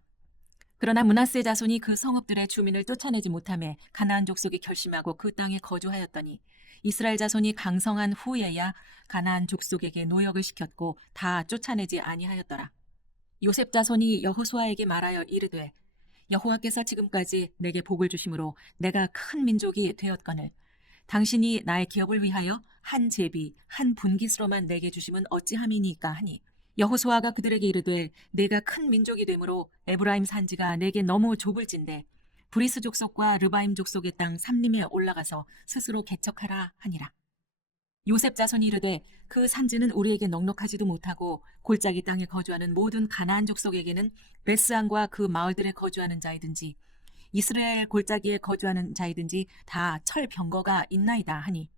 그러나 므낫세 자손이 그 성읍들의 주민을 쫓아내지 못하매 가나안 족속이 결심하고 그 땅에 거주하였더니 이스라엘 자손이 강성한 후에야 가나안 족속에게 노역을 시켰고 다 쫓아내지 아니하였더라. 요셉 자손이 여호수아에게 말하여 이르되 여호와께서 지금까지 내게 복을 주심으로 내가 큰 민족이 되었거늘 당신이 나의 기업을 위하여 한 제비 한 분깃으로만 내게 주심은 어찌함이니까 하니 여호수아가 그들에게 이르되 내가 큰 민족이 되므로 에브라임 산지가 내게 너무 좁을진대 브리스 족속과 르바임 족속의 땅 삼림에 올라가서 스스로 개척하라 하니라. 요셉 자손이 이르되 그 산지는 우리에게 넉넉하지도 못하고 골짜기 땅에 거주하는 모든 가나안 족속에게는 베스안과 그 마을들에 거주하는 자이든지 이스라엘 골짜기에 거주하는 자이든지 다 철병거가 있나이다 하니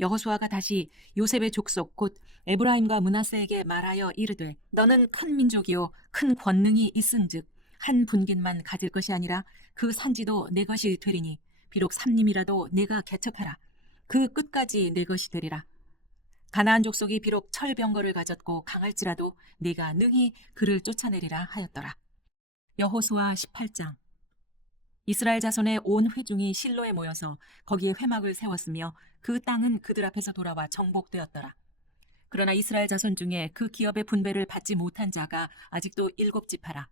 여호수아가 다시 요셉의 족속 곧 에브라임과 므낫세에게 말하여 이르되 너는 큰 민족이요 큰 권능이 있은즉 한 분깃만 가질 것이 아니라 그 산지도 내 것이 되리니 비록 삼림이라도 내가 개척하라 그 끝까지 내 것이 되리라. 가나안 족속이 비록 철병거를 가졌고 강할지라도 네가 능히 그를 쫓아내리라 하였더라. 여호수아 18장. 이스라엘 자손의 온 회중이 실로에 모여서 거기에 회막을 세웠으며 그 땅은 그들 앞에서 돌아와 정복되었더라. 그러나 이스라엘 자손 중에 그 기업의 분배를 받지 못한 자가 아직도 7지파라.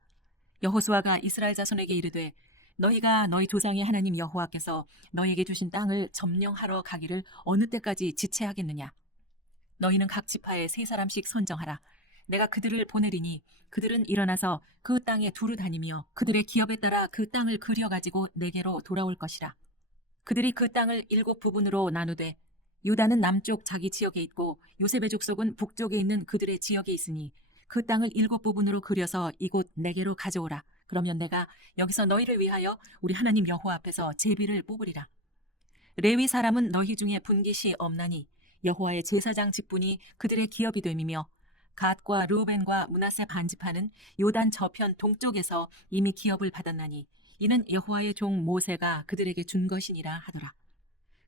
여호수아가 이스라엘 자손에게 이르되 너희가 너희 조상의 하나님 여호와께서 너희에게 주신 땅을 점령하러 가기를 어느 때까지 지체하겠느냐. 너희는 각 지파에 3사람씩 선정하라. 내가 그들을 보내리니 그들은 일어나서 그 땅에 두루 다니며 그들의 기업에 따라 그 땅을 그려가지고 내게로 돌아올 것이라. 그들이 그 땅을 7부분으로 나누되 유다는 남쪽 자기 지역에 있고 요셉의 족속은 북쪽에 있는 그들의 지역에 있으니 그 땅을 7부분으로 그려서 이곳 내게로 가져오라. 그러면 내가 여기서 너희를 위하여 우리 하나님 여호와 앞에서 제비를 뽑으리라. 레위 사람은 너희 중에 분깃이 없나니 여호와의 제사장 직분이 그들의 기업이 됨이며 갓과 르우벤과 므낫세 반지파는 요단 저편 동쪽에서 이미 기업을 받았나니 이는 여호와의 종 모세가 그들에게 준 것이니라 하더라.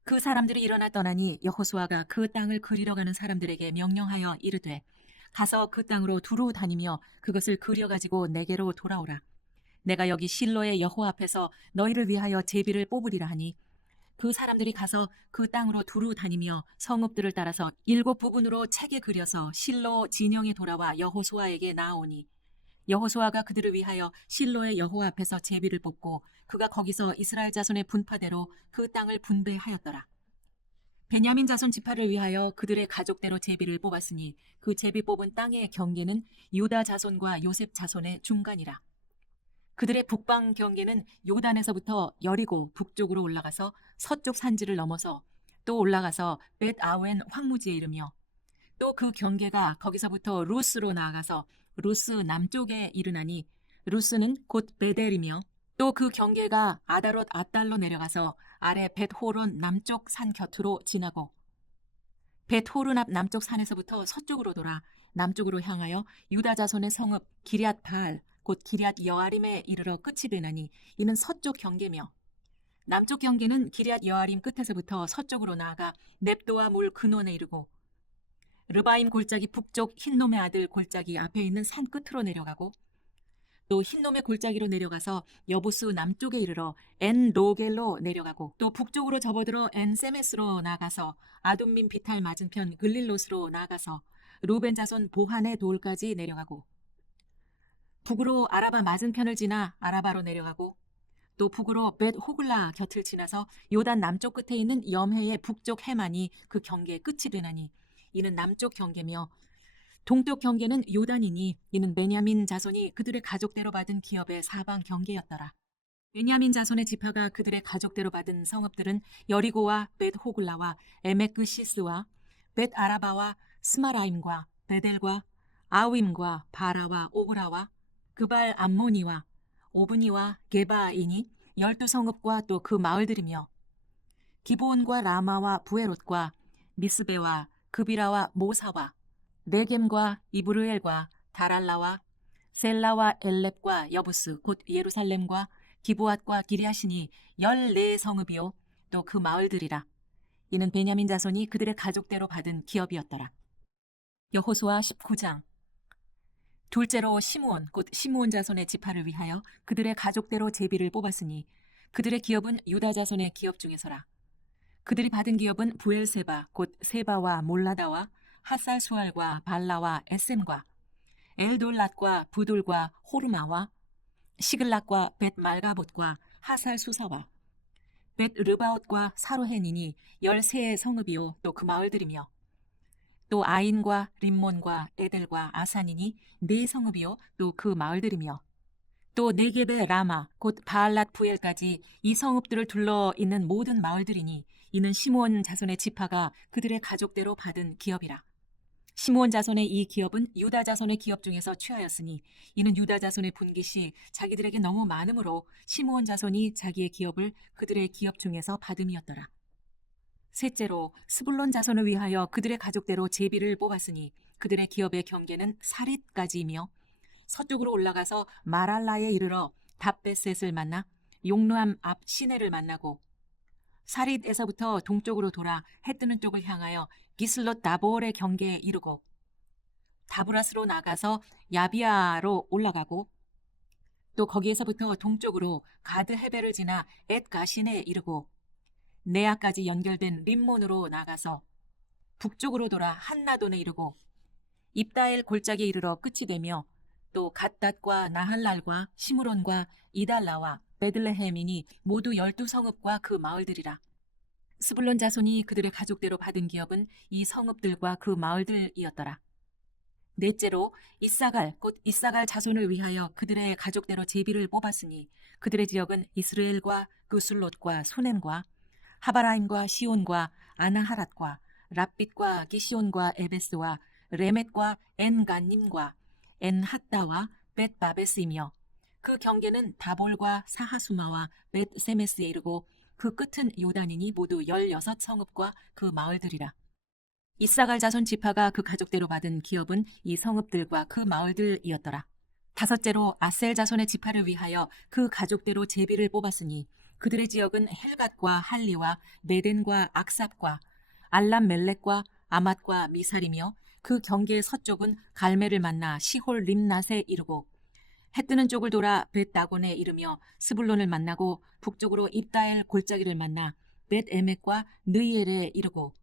그 사람들이 일어나 떠나니 여호수아가 그 땅을 그리러 가는 사람들에게 명령하여 이르되 가서 그 땅으로 두루 다니며 그것을 그려 가지고 내게로 돌아오라. 내가 여기 실로의 여호와 앞에서 너희를 위하여 제비를 뽑으리라 하니 그 사람들이 가서 그 땅으로 두루 다니며 성읍들을 따라서 7부분으로 책에 그려서 실로 진영에 돌아와 여호수아에게 나아오니 여호수아가 그들을 위하여 실로의 여호와 앞에서 제비를 뽑고 그가 거기서 이스라엘 자손의 분파대로 그 땅을 분배하였더라. 베냐민 자손 지파를 위하여 그들의 가족대로 제비를 뽑았으니 그 제비 뽑은 땅의 경계는 유다 자손과 요셉 자손의 중간이라. 그들의 북방 경계는 요단에서부터 여리고 북쪽으로 올라가서 서쪽 산지를 넘어서 또 올라가서 벳 아웬 황무지에 이르며 또 그 경계가 거기서부터 루스로 나아가서 루스 남쪽에 이르나니 루스는 곧 베델이며 또 그 경계가 아다롯 아달로 내려가서 아래 벳호론 남쪽 산 곁으로 지나고 벳호론 앞 남쪽 산에서부터 서쪽으로 돌아 남쪽으로 향하여 유다 자손의 성읍 기럇 바알 곧 기럇 여아림에 이르러 끝이 되나니 이는 서쪽 경계며 남쪽 경계는 기럇 여아림 끝에서부터 서쪽으로 나아가 넵도아 물 근원에 이르고 르바임 골짜기 북쪽 흰놈의 아들 골짜기 앞에 있는 산 끝으로 내려가고 또 흰놈의 골짜기로 내려가서 여부스 남쪽에 이르러 엔 로겔로 내려가고 또 북쪽으로 접어들어 엔 세메스로 나가서 아둠민 비탈 맞은편 글릴롯으로 나가서 루벤 자손 보한의 돌까지 내려가고 북으로 아라바 맞은편을 지나 아라바로 내려가고 또 북으로 벳 호글라 곁을 지나서 요단 남쪽 끝에 있는 염해의 북쪽 해만이 그 경계의 끝이 되나니 이는 남쪽 경계며 동쪽 경계는 요단이니 이는 베냐민 자손이 그들의 가족대로 받은 기업의 사방 경계였더라. 베냐민 자손의 지파가 그들의 가족대로 받은 성읍들은 여리고와 벳 호글라와 에메크시스와 벳 아라바와 스마라임과 베델과 아윈과 바라와 오브라와 그발 암모니와 오브니와 게바이니 12성읍과 또 그 마을들이며 기브온과 라마와 부에롯과 미스베와 그비라와 모사와 네겜과 이브르엘과 다랄라와 셀라와 엘렙과 여부스 곧 예루살렘과 기브앗과 기리아시니 14성읍이요 또 그 마을들이라. 이는 베냐민 자손이 그들의 가족대로 받은 기업이었더라. 여호수아 19장. 둘째로 시므온 곧 시므온 자손의 지파를 위하여 그들의 가족대로 제비를 뽑았으니 그들의 기업은 유다 자손의 기업 중에서라. 그들이 받은 기업은 부엘세바 곧 세바와 몰라다와 핫살 수알과 발라와 에셈과 엘돌랏과 부둘과 호르마와 시글락과 벳 말가봇과 하살 수사와 벳 르바옷과 사로헨이니 13의 성읍이요 또 그 마을들이며 또 아인과 림몬과 에델과 아산이니 4성읍이요 또 그 마을들이며 또 네겝의 라마 곧 바알랏 부엘까지 이 성읍들을 둘러 있는 모든 마을들이니 이는 시므온 자손의 지파가 그들의 가족대로 받은 기업이라. 시므온 자손의 이 기업은 유다 자손의 기업 중에서 취하였으니 이는 유다 자손의 분깃이 자기들에게 너무 많으므로 시므온 자손이 자기의 기업을 그들의 기업 중에서 받음이었더라. 셋째로 스불론 자손을 위하여 그들의 가족대로 제비를 뽑았으니 그들의 기업의 경계는 사릿까지이며 서쪽으로 올라가서 마랄라에 이르러 답베셋을 만나 용르암 앞 시내를 만나고 사릿에서부터 동쪽으로 돌아 해 뜨는 쪽을 향하여 기슬롯 다볼의 경계에 이르고 다브라스로 나가서 야비아로 올라가고 또 거기에서부터 동쪽으로 가드 헤벨을 지나 엣 가신에 이르고 네아까지 연결된 림몬으로 나가서 북쪽으로 돌아 한나돈에 이르고 입다엘 골짜기에 이르러 끝이 되며 또 갓닷과 나할랄과 시므론과 이달라와 베들레헴이니 모두 12성읍과 그 마을들이라. 스불론 자손이 그들의 가족대로 받은 기업은 이 성읍들과 그 마을들이었더라. 넷째로 이사갈 곧 이사갈 자손을 위하여 그들의 가족대로 제비를 뽑았으니 그들의 지역은 이스라엘과 그술롯과 소넴과 하바라임과 시온과 아나하랏과 랍빗과 기시온과 에베스와 레멧과 엔간님과 엔핫다와 벳바베스이며 그 경계는 다볼과 사하수마와 벳세메스에 이르고 그 끝은 요단이니 모두 16성읍과 그 마을들이라. 이스라엘 자손 지파가 그 가족대로 받은 기업은 이 성읍들과 그 마을들이었더라. 다섯째로 아셀 자손의 지파를 위하여 그 가족대로 제비를 뽑았으니 그들의 지역은 헬갓과 할리와 메덴과 악삽과 알람멜렉과 아맛과 미살이며 그 경계의 서쪽은 갈멜을 만나 시홀 림낫에 이르고 해 뜨는 쪽을 돌아 벳다곤에 이르며 스불론을 만나고 북쪽으로 입다엘 골짜기를 만나 벳에멕과 느이엘에 이르고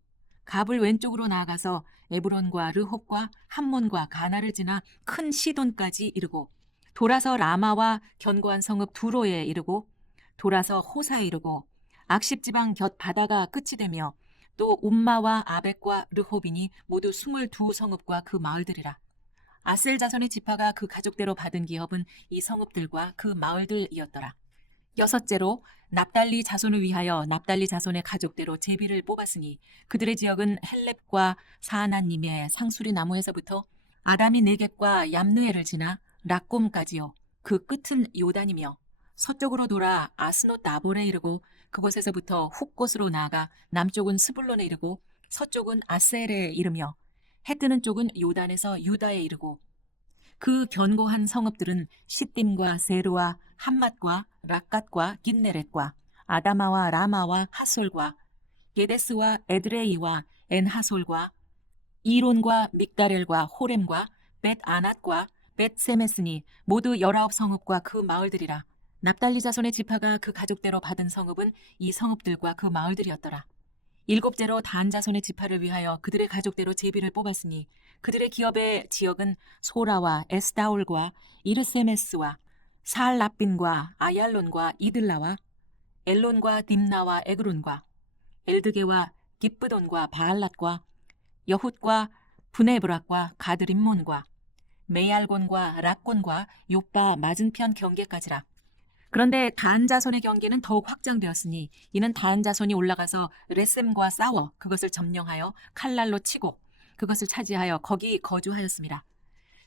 갑을 왼쪽으로 나아가서 에브론과 르홉과 함몬과 가나를 지나 큰 시돈까지 이르고 돌아서 라마와 견고한 성읍 두로에 이르고 돌아서 호사에 이르고 악십 지방 곁 바다가 끝이 되며 또 움마와 아벡과 르홉이니 모두 22성읍과 그 마을들이라. 아셀 자손의 지파가 그 가족대로 받은 기업은 이 성읍들과 그 마을들이었더라. 여섯째로 납달리 자손을 위하여 납달리 자손의 가족대로 제비를 뽑았으니 그들의 지역은 헬렙과 사하나님의 상수리 나무에서부터 아다미 네겝과 얌느에를 지나 락곰까지요. 그 끝은 요단이며 서쪽으로 돌아 아스노 나볼에 이르고 그곳에서부터 훅곳으로 나아가 남쪽은 스불론에 이르고 서쪽은 아셀에 이르며 해 뜨는 쪽은 요단에서 유다에 이르고 그 견고한 성읍들은 시딤과 세르와 함맛과 락갓과 긴네렛과 아다마와 라마와 핫솔과 게데스와 에드레이와 엔하솔과 이론과 믹다렐과 호렘과 벳 아낫과 벳 세메스니 모두 19성읍과 그 마을들이라. 납달리 자손의 지파가 그 가족대로 받은 성읍은 이 성읍들과 그 마을들이었더라. 일곱째로 단 자손의 지파를 위하여 그들의 가족대로 제비를 뽑았으니 그들의 기업의 지역은 소라와 에스다올과 이르세메스와 사알라빈과 아얄론과 이들라와 엘론과 딥나와 에그론과 엘드게와 기브돈과 바알랏과 여훗과 브네브락과 가드림몬과 메알곤과 락곤과 요빠 맞은편 경계까지라. 그런데 단 자손의 경계는 더욱 확장되었으니 이는 단 자손이 올라가서 레셈과 싸워 그것을 점령하여 칼날로 치고 그것을 차지하여 거기 거주하였습니다.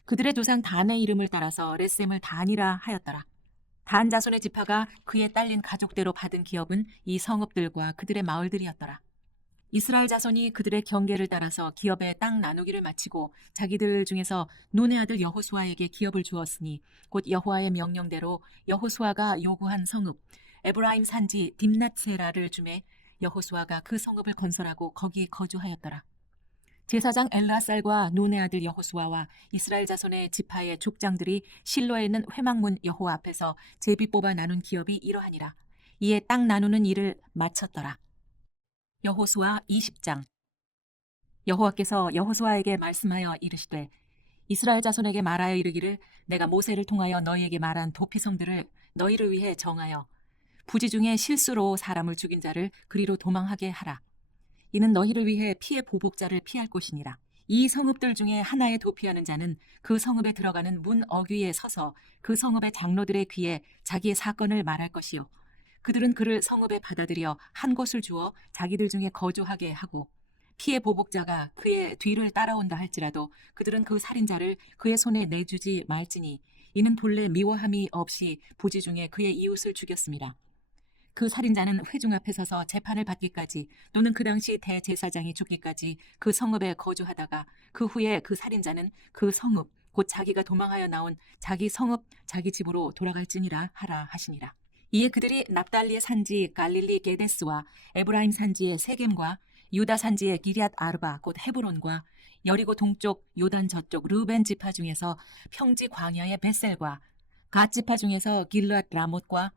그들의 조상 단의 이름을 따라서 레셈을 단이라 하였더라. 단 자손의 지파가 그에 딸린 가족대로 받은 기업은 이 성읍들과 그들의 마을들이었더라. 이스라엘 자손이 그들의 경계를 따라서 기업의 땅 나누기를 마치고 자기들 중에서 눈의 아들 여호수아에게 기업을 주었으니 곧 여호와의 명령대로 여호수아가 요구한 성읍 에브라임 산지 딥낫세라를 주매 여호수아가 그 성읍을 건설하고 거기 거주하였더라. 제사장 엘라살과 눈의 아들 여호수아와 이스라엘 자손의 지파의 족장들이 실로에 있는 회막문 여호와 앞에서 제비 뽑아 나눈 기업이 이러하니라. 이에 땅 나누는 일을 마쳤더라. 여호수아 20장. 여호와께서 여호수아에게 말씀하여 이르시되 이스라엘 자손에게 말하여 이르기를 내가 모세를 통하여 너희에게 말한 도피성들을 너희를 위해 정하여 부지 중에 실수로 사람을 죽인 자를 그리로 도망하게 하라. 이는 너희를 위해 피해 보복자를 피할 곳이니라. 이 성읍들 중에 하나에 도피하는 자는 그 성읍에 들어가는 문 어귀에 서서 그 성읍의 장로들의 귀에 자기의 사건을 말할 것이요 그들은 그를 성읍에 받아들여 한 곳을 주어 자기들 중에 거주하게 하고 피해 보복자가 그의 뒤를 따라온다 할지라도 그들은 그 살인자를 그의 손에 내주지 말지니 이는 본래 미워함이 없이 부지 중에 그의 이웃을 죽였습니다. 그 살인자는 회중 앞에 서서 재판을 받기까지 또는 그 당시 대제사장이 죽기까지 그 성읍에 거주하다가 그 후에 그 살인자는 그 성읍 곧 자기가 도망하여 나온 자기 성읍 자기 집으로 돌아갈지니라 하라 하시니라. 이에 그들이 납달리의 산지 갈릴리 게데스와 에브라임 산지의 세겜과 유다 산지의 기럇 아르바 곧 헤브론과 여리고 동쪽 요단 저쪽 르벤 지파 중에서 평지 광야의 벳셀과 갓 지파 중에서 길르앗 라못과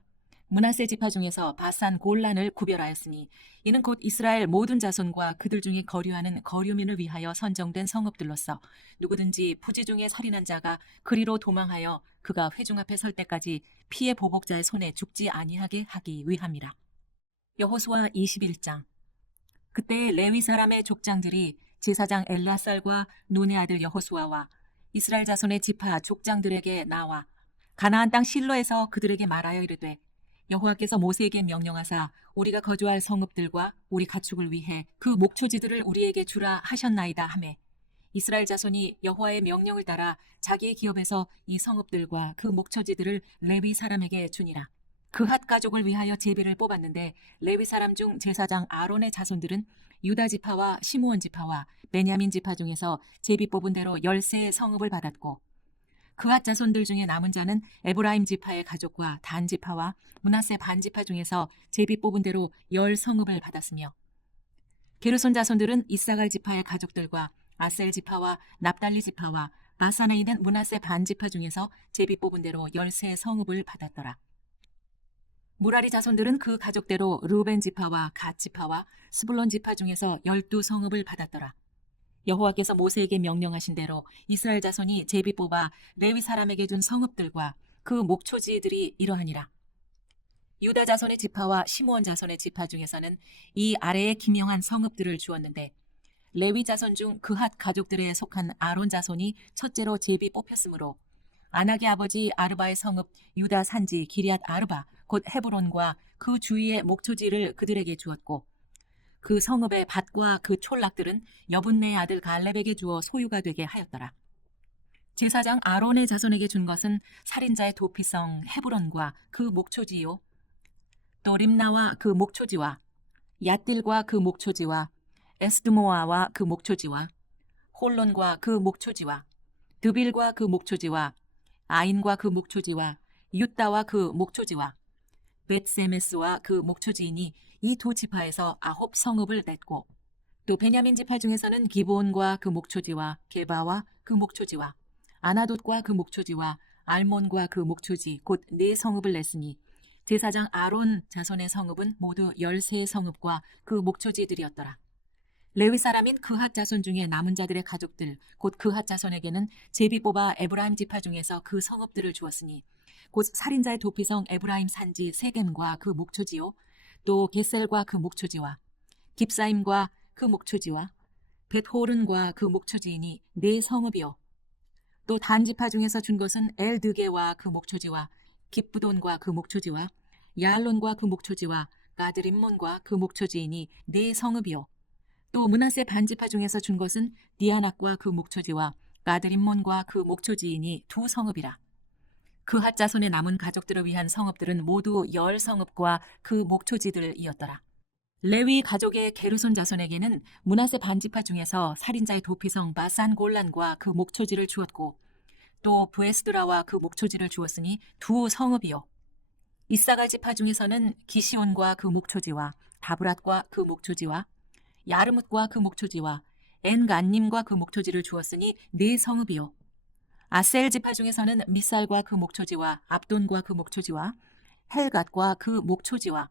므낫세 지파 중에서 바산 골란을 구별하였으니 이는 곧 이스라엘 모든 자손과 그들 중에 거류하는 거류민을 위하여 선정된 성읍들로서 누구든지 부지 중에 살인한 자가 그리로 도망하여 그가 회중 앞에 설 때까지 피해 보복자의 손에 죽지 아니하게 하기 위함이라. 여호수아 21장. 그때 레위 사람의 족장들이 제사장 엘라살과 눈의 아들 여호수아와 이스라엘 자손의 지파 족장들에게 나와 가나안 땅 실로에서 그들에게 말하여 이르되 여호와께서 모세에게 명령하사 우리가 거주할 성읍들과 우리 가축을 위해 그 목초지들을 우리에게 주라 하셨나이다 하매 이스라엘 자손이 여호와의 명령을 따라 자기의 기업에서 이 성읍들과 그 목초지들을 레위 사람에게 주니라. 그핫 가족을 위하여 제비를 뽑았는데 레위 사람 중 제사장 아론의 자손들은 유다 지파와 시므온 지파와 베냐민 지파 중에서 제비 뽑은 대로 13의 성읍을 받았고 그핫 자손들 중에 남은 자는 에브라임 지파의 가족과 단 지파와 므낫세 반 지파 중에서 제비 뽑은 대로 10성읍을 받았으며 게르손 자손들은 이사갈 지파의 가족들과 아셀 지파와 납달리 지파와 바산에 있는 므낫세 반 지파 중에서 제비 뽑은 대로 13성읍을 받았더라. 무라리 자손들은 그 가족대로 르우벤 지파와 갓 지파와 스불론 지파 중에서 12성읍을 받았더라. 여호와께서 모세에게 명령하신 대로 이스라엘 자손이 제비 뽑아 레위 사람에게 준 성읍들과 그 목초지들이 이러하니라. 유다 자손의 지파와 시므온 자손의 지파 중에서는 이 아래에 기명한 성읍들을 주었는데 레위 자손 중 그핫 가족들에 속한 아론 자손이 첫째로 제비 뽑혔으므로 아낙의 아버지 아르바의 성읍 유다 산지 기럇 아르바 곧 헤브론과 그 주위의 목초지를 그들에게 주었고 그 성읍의 밭과 그 촌락들은 여분네의 아들 갈렙에게 주어 소유가 되게 하였더라. 제사장 아론의 자손에게 준 것은 살인자의 도피성 헤브론과 그 목초지요 또 림나와 그 목초지와 얏딜과 그 목초지와 에스드모아와 그 목초지와 홀론과 그 목초지와 드빌과 그 목초지와 아인과 그 목초지와 윳다와 그 목초지와 벳세메스와 그 목초지이니 이 두 지파에서 9성읍을 냈고 또 베냐민 지파 중에서는 기브온과 그 목초지와 게바와 그 목초지와 아나돗과 그 목초지와 알몬과 그 목초지 곧 4성읍을 냈으니 제사장 아론 자손의 성읍은 모두 13성읍과 그 목초지들이었더라. 레위 사람인 그핫 자손 중에 남은 자들의 가족들 곧 그핫 자손에게는 제비 뽑아 에브라임 지파 중에서 그 성읍들을 주었으니 곧 살인자의 도피성 에브라임 산지 세겜과 그 목초지요 또 게셀과 그 목초지와 깁사임과 그 목초지와 벳호른과 그 목초지이니 4성읍이요 또 단 지파 중에서 준 것은 엘드게와 그 목초지와 깁브돈과 그 목초지와 야알론과 그 목초지와 가드림몬과 그 목초지이니 4성읍이요 또 므낫세 반지파 중에서 준 것은 디아낙과 그 목초지와 가드림몬과 그 목초지이니 2성읍이라. 그핫 자손의 남은 가족들을 위한 성읍들은 모두 10성읍과 그 목초지들이었더라. 레위 가족의 게르손 자손에게는 므낫세 반지파 중에서 살인자의 도피성 바산 골란과 그 목초지를 주었고 또 브에스드라와 그 목초지를 주었으니 2성읍이요. 이사갈 지파 중에서는 기시온과 그 목초지와 다브랏과 그 목초지와 야르뭇과 그 목초지와 엔간님과 그 목초지를 주었으니 4성읍이요. 아셀 지파 중에서는 미살과 그 목초지와 압돈과 그 목초지와 헬갓과 그 목초지와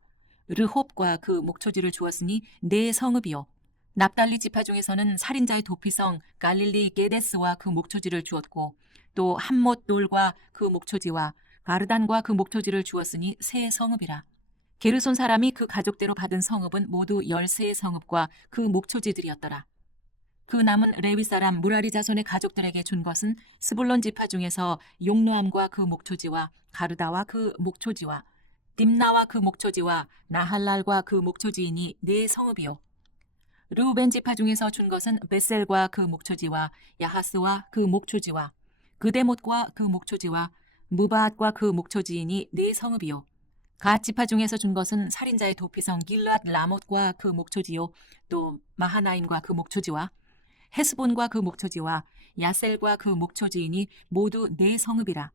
르홉과 그 목초지를 주었으니 4성읍이요. 납달리 지파 중에서는 살인자의 도피성 갈릴리 게데스와 그 목초지를 주었고 또 함못돌과 그 목초지와 가르단과 그 목초지를 주었으니 3성읍이라. 게르손 사람이 그 가족대로 받은 성읍은 모두 13의 성읍과 그 목초지들이었더라. 그 남은 레위 사람 무라리 자손의 가족들에게 준 것은 스불론 지파 중에서 용노암과 그 목초지와 가르다와 그 목초지와 딥나와 그 목초지와 나할랄과 그 목초지이니 4성읍이요. 르우벤 지파 중에서 준 것은 베셀과 그 목초지와 야하스와 그 목초지와 그데못과 그 목초지와 무바앗과 그 목초지이니 4성읍이요. 갓 지파 중에서 준 것은 살인자의 도피성 길르앗 라못과 그 목초지요 또 마하나임과 그 목초지와 헤스본과 그 목초지와 야셀과 그 목초지이니 모두 4성읍이라.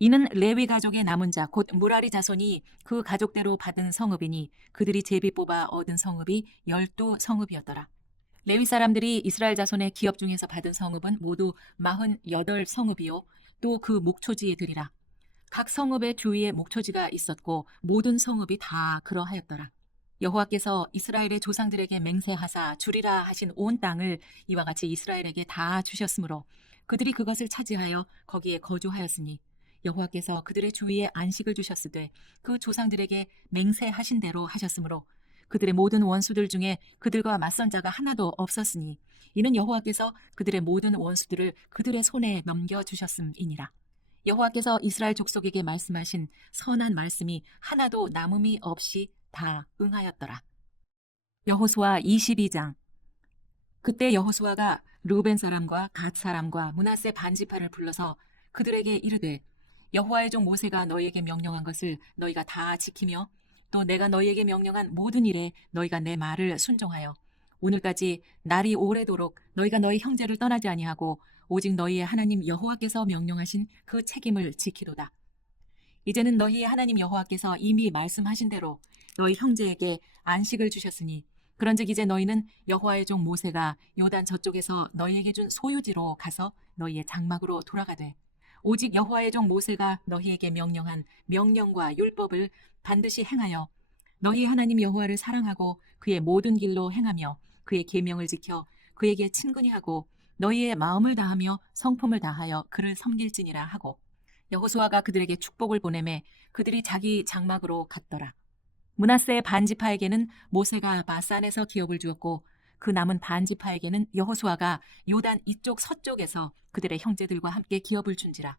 이는 레위 가족의 남은 자 곧 무라리 자손이 그 가족대로 받은 성읍이니 그들이 제비 뽑아 얻은 성읍이 12성읍이었더라. 레위 사람들이 이스라엘 자손의 기업 중에서 받은 성읍은 모두 48성읍이요 또 그 목초지들이라. 각 성읍의 주위에 목초지가 있었고 모든 성읍이 다 그러하였더라. 여호와께서 이스라엘의 조상들에게 맹세하사 주리라 하신 온 땅을 이와 같이 이스라엘에게 다 주셨으므로 그들이 그것을 차지하여 거기에 거주하였으니 여호와께서 그들의 주위에 안식을 주셨으되 그 조상들에게 맹세하신 대로 하셨으므로 그들의 모든 원수들 중에 그들과 맞선 자가 하나도 없었으니 이는 여호와께서 그들의 모든 원수들을 그들의 손에 넘겨주셨음이니라. 여호와께서 이스라엘 족속에게 말씀하신 선한 말씀이 하나도 남음이 없이 다 응하였더라. 여호수아 22장. 그때 여호수아가 르우벤 사람과 갓 사람과 므낫세 반지파를 불러서 그들에게 이르되 여호와의 종 모세가 너희에게 명령한 것을 너희가 다 지키며 또 내가 너희에게 명령한 모든 일에 너희가 내 말을 순종하여 오늘까지 날이 오래도록 너희가 너희 형제를 떠나지 아니하고 오직 너희의 하나님 여호와께서 명령하신 그 책임을 지키도다. 이제는 너희의 하나님 여호와께서 이미 말씀하신 대로 너희 형제에게 안식을 주셨으니 그런즉 이제 너희는 여호와의 종 모세가 요단 저쪽에서 너희에게 준 소유지로 가서 너희의 장막으로 돌아가되 오직 여호와의 종 모세가 너희에게 명령한 명령과 율법을 반드시 행하여 너희 하나님 여호와를 사랑하고 그의 모든 길로 행하며 그의 계명을 지켜 그에게 친근히 하고 너희의 마음을 다하며 성품을 다하여 그를 섬길지니라 하고 여호수아가 그들에게 축복을 보내매 그들이 자기 장막으로 갔더라. 므낫세 반지파에게는 모세가 바산에서 기업을 주었고 그 남은 반지파에게는 여호수아가 요단 이쪽 서쪽에서 그들의 형제들과 함께 기업을 준지라.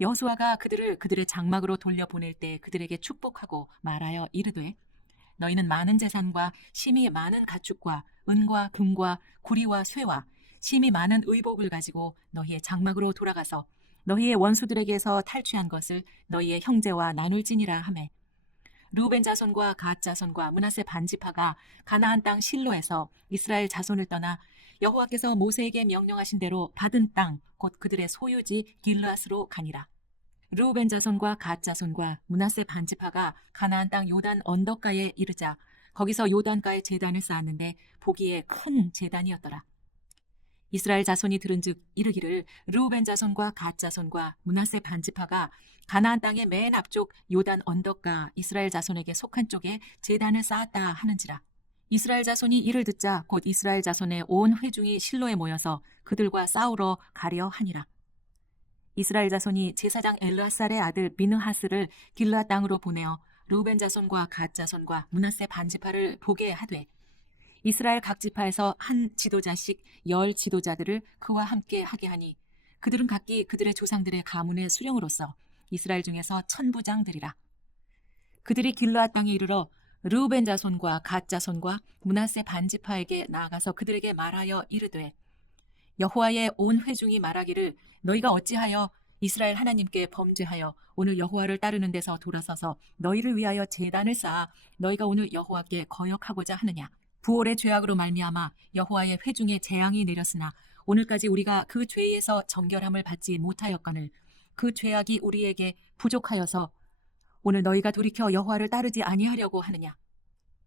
여호수아가 그들을 그들의 장막으로 돌려보낼 때 그들에게 축복하고 말하여 이르되 너희는 많은 재산과 심히 많은 가축과 은과 금과 구리와 쇠와 심히 많은 의복을 가지고 너희의 장막으로 돌아가서 너희의 원수들에게서 탈취한 것을 너희의 형제와 나눌지니라 하매 르우벤 자손과 갓 자손과 므낫세 반지파가 가나안 땅 실로에서 이스라엘 자손을 떠나 여호와께서 모세에게 명령하신 대로 받은 땅 곧 그들의 소유지 길르앗으로 가니라. 르우벤 자손과 갓 자손과 므낫세 반지파가 가나안 땅 요단 언덕가에 이르자 거기서 요단가에 제단을 쌓았는데 보기에 큰 제단이었더라. 이스라엘 자손이 들은즉 이르기를 르우벤 자손과 갓 자손과 므낫세 반지파가 가나안 땅의 맨 앞쪽 요단 언덕가 이스라엘 자손에게 속한 쪽에 제단을 쌓았다 하는지라. 이스라엘 자손이 이를 듣자 곧 이스라엘 자손의 온 회중이 실로에 모여서 그들과 싸우러 가려 하니라. 이스라엘 자손이 제사장 엘르아살의 아들 비느하스를 길르앗 땅으로 보내어 르우벤 자손과 갓 자손과 므낫세 반지파를 보게 하되 이스라엘 각 지파에서 한 지도자씩 10 지도자들을 그와 함께 하게 하니 그들은 각기 그들의 조상들의 가문의 수령으로서 이스라엘 중에서 천부장들이라. 그들이 길르앗 땅에 이르러 르우벤 자손과 갓 자손과 므낫세 반지파에게 나아가서 그들에게 말하여 이르되 여호와의 온 회중이 말하기를 너희가 어찌하여 이스라엘 하나님께 범죄하여 오늘 여호와를 따르는 데서 돌아서서 너희를 위하여 제단을 쌓아 너희가 오늘 여호와께 거역하고자 하느냐. 부올의 죄악으로 말미암아 여호와의 회중에 재앙이 내렸으나 오늘까지 우리가 그 죄에서 정결함을 받지 못하였거늘 그 죄악이 우리에게 부족하여서 오늘 너희가 돌이켜 여호와를 따르지 아니하려고 하느냐.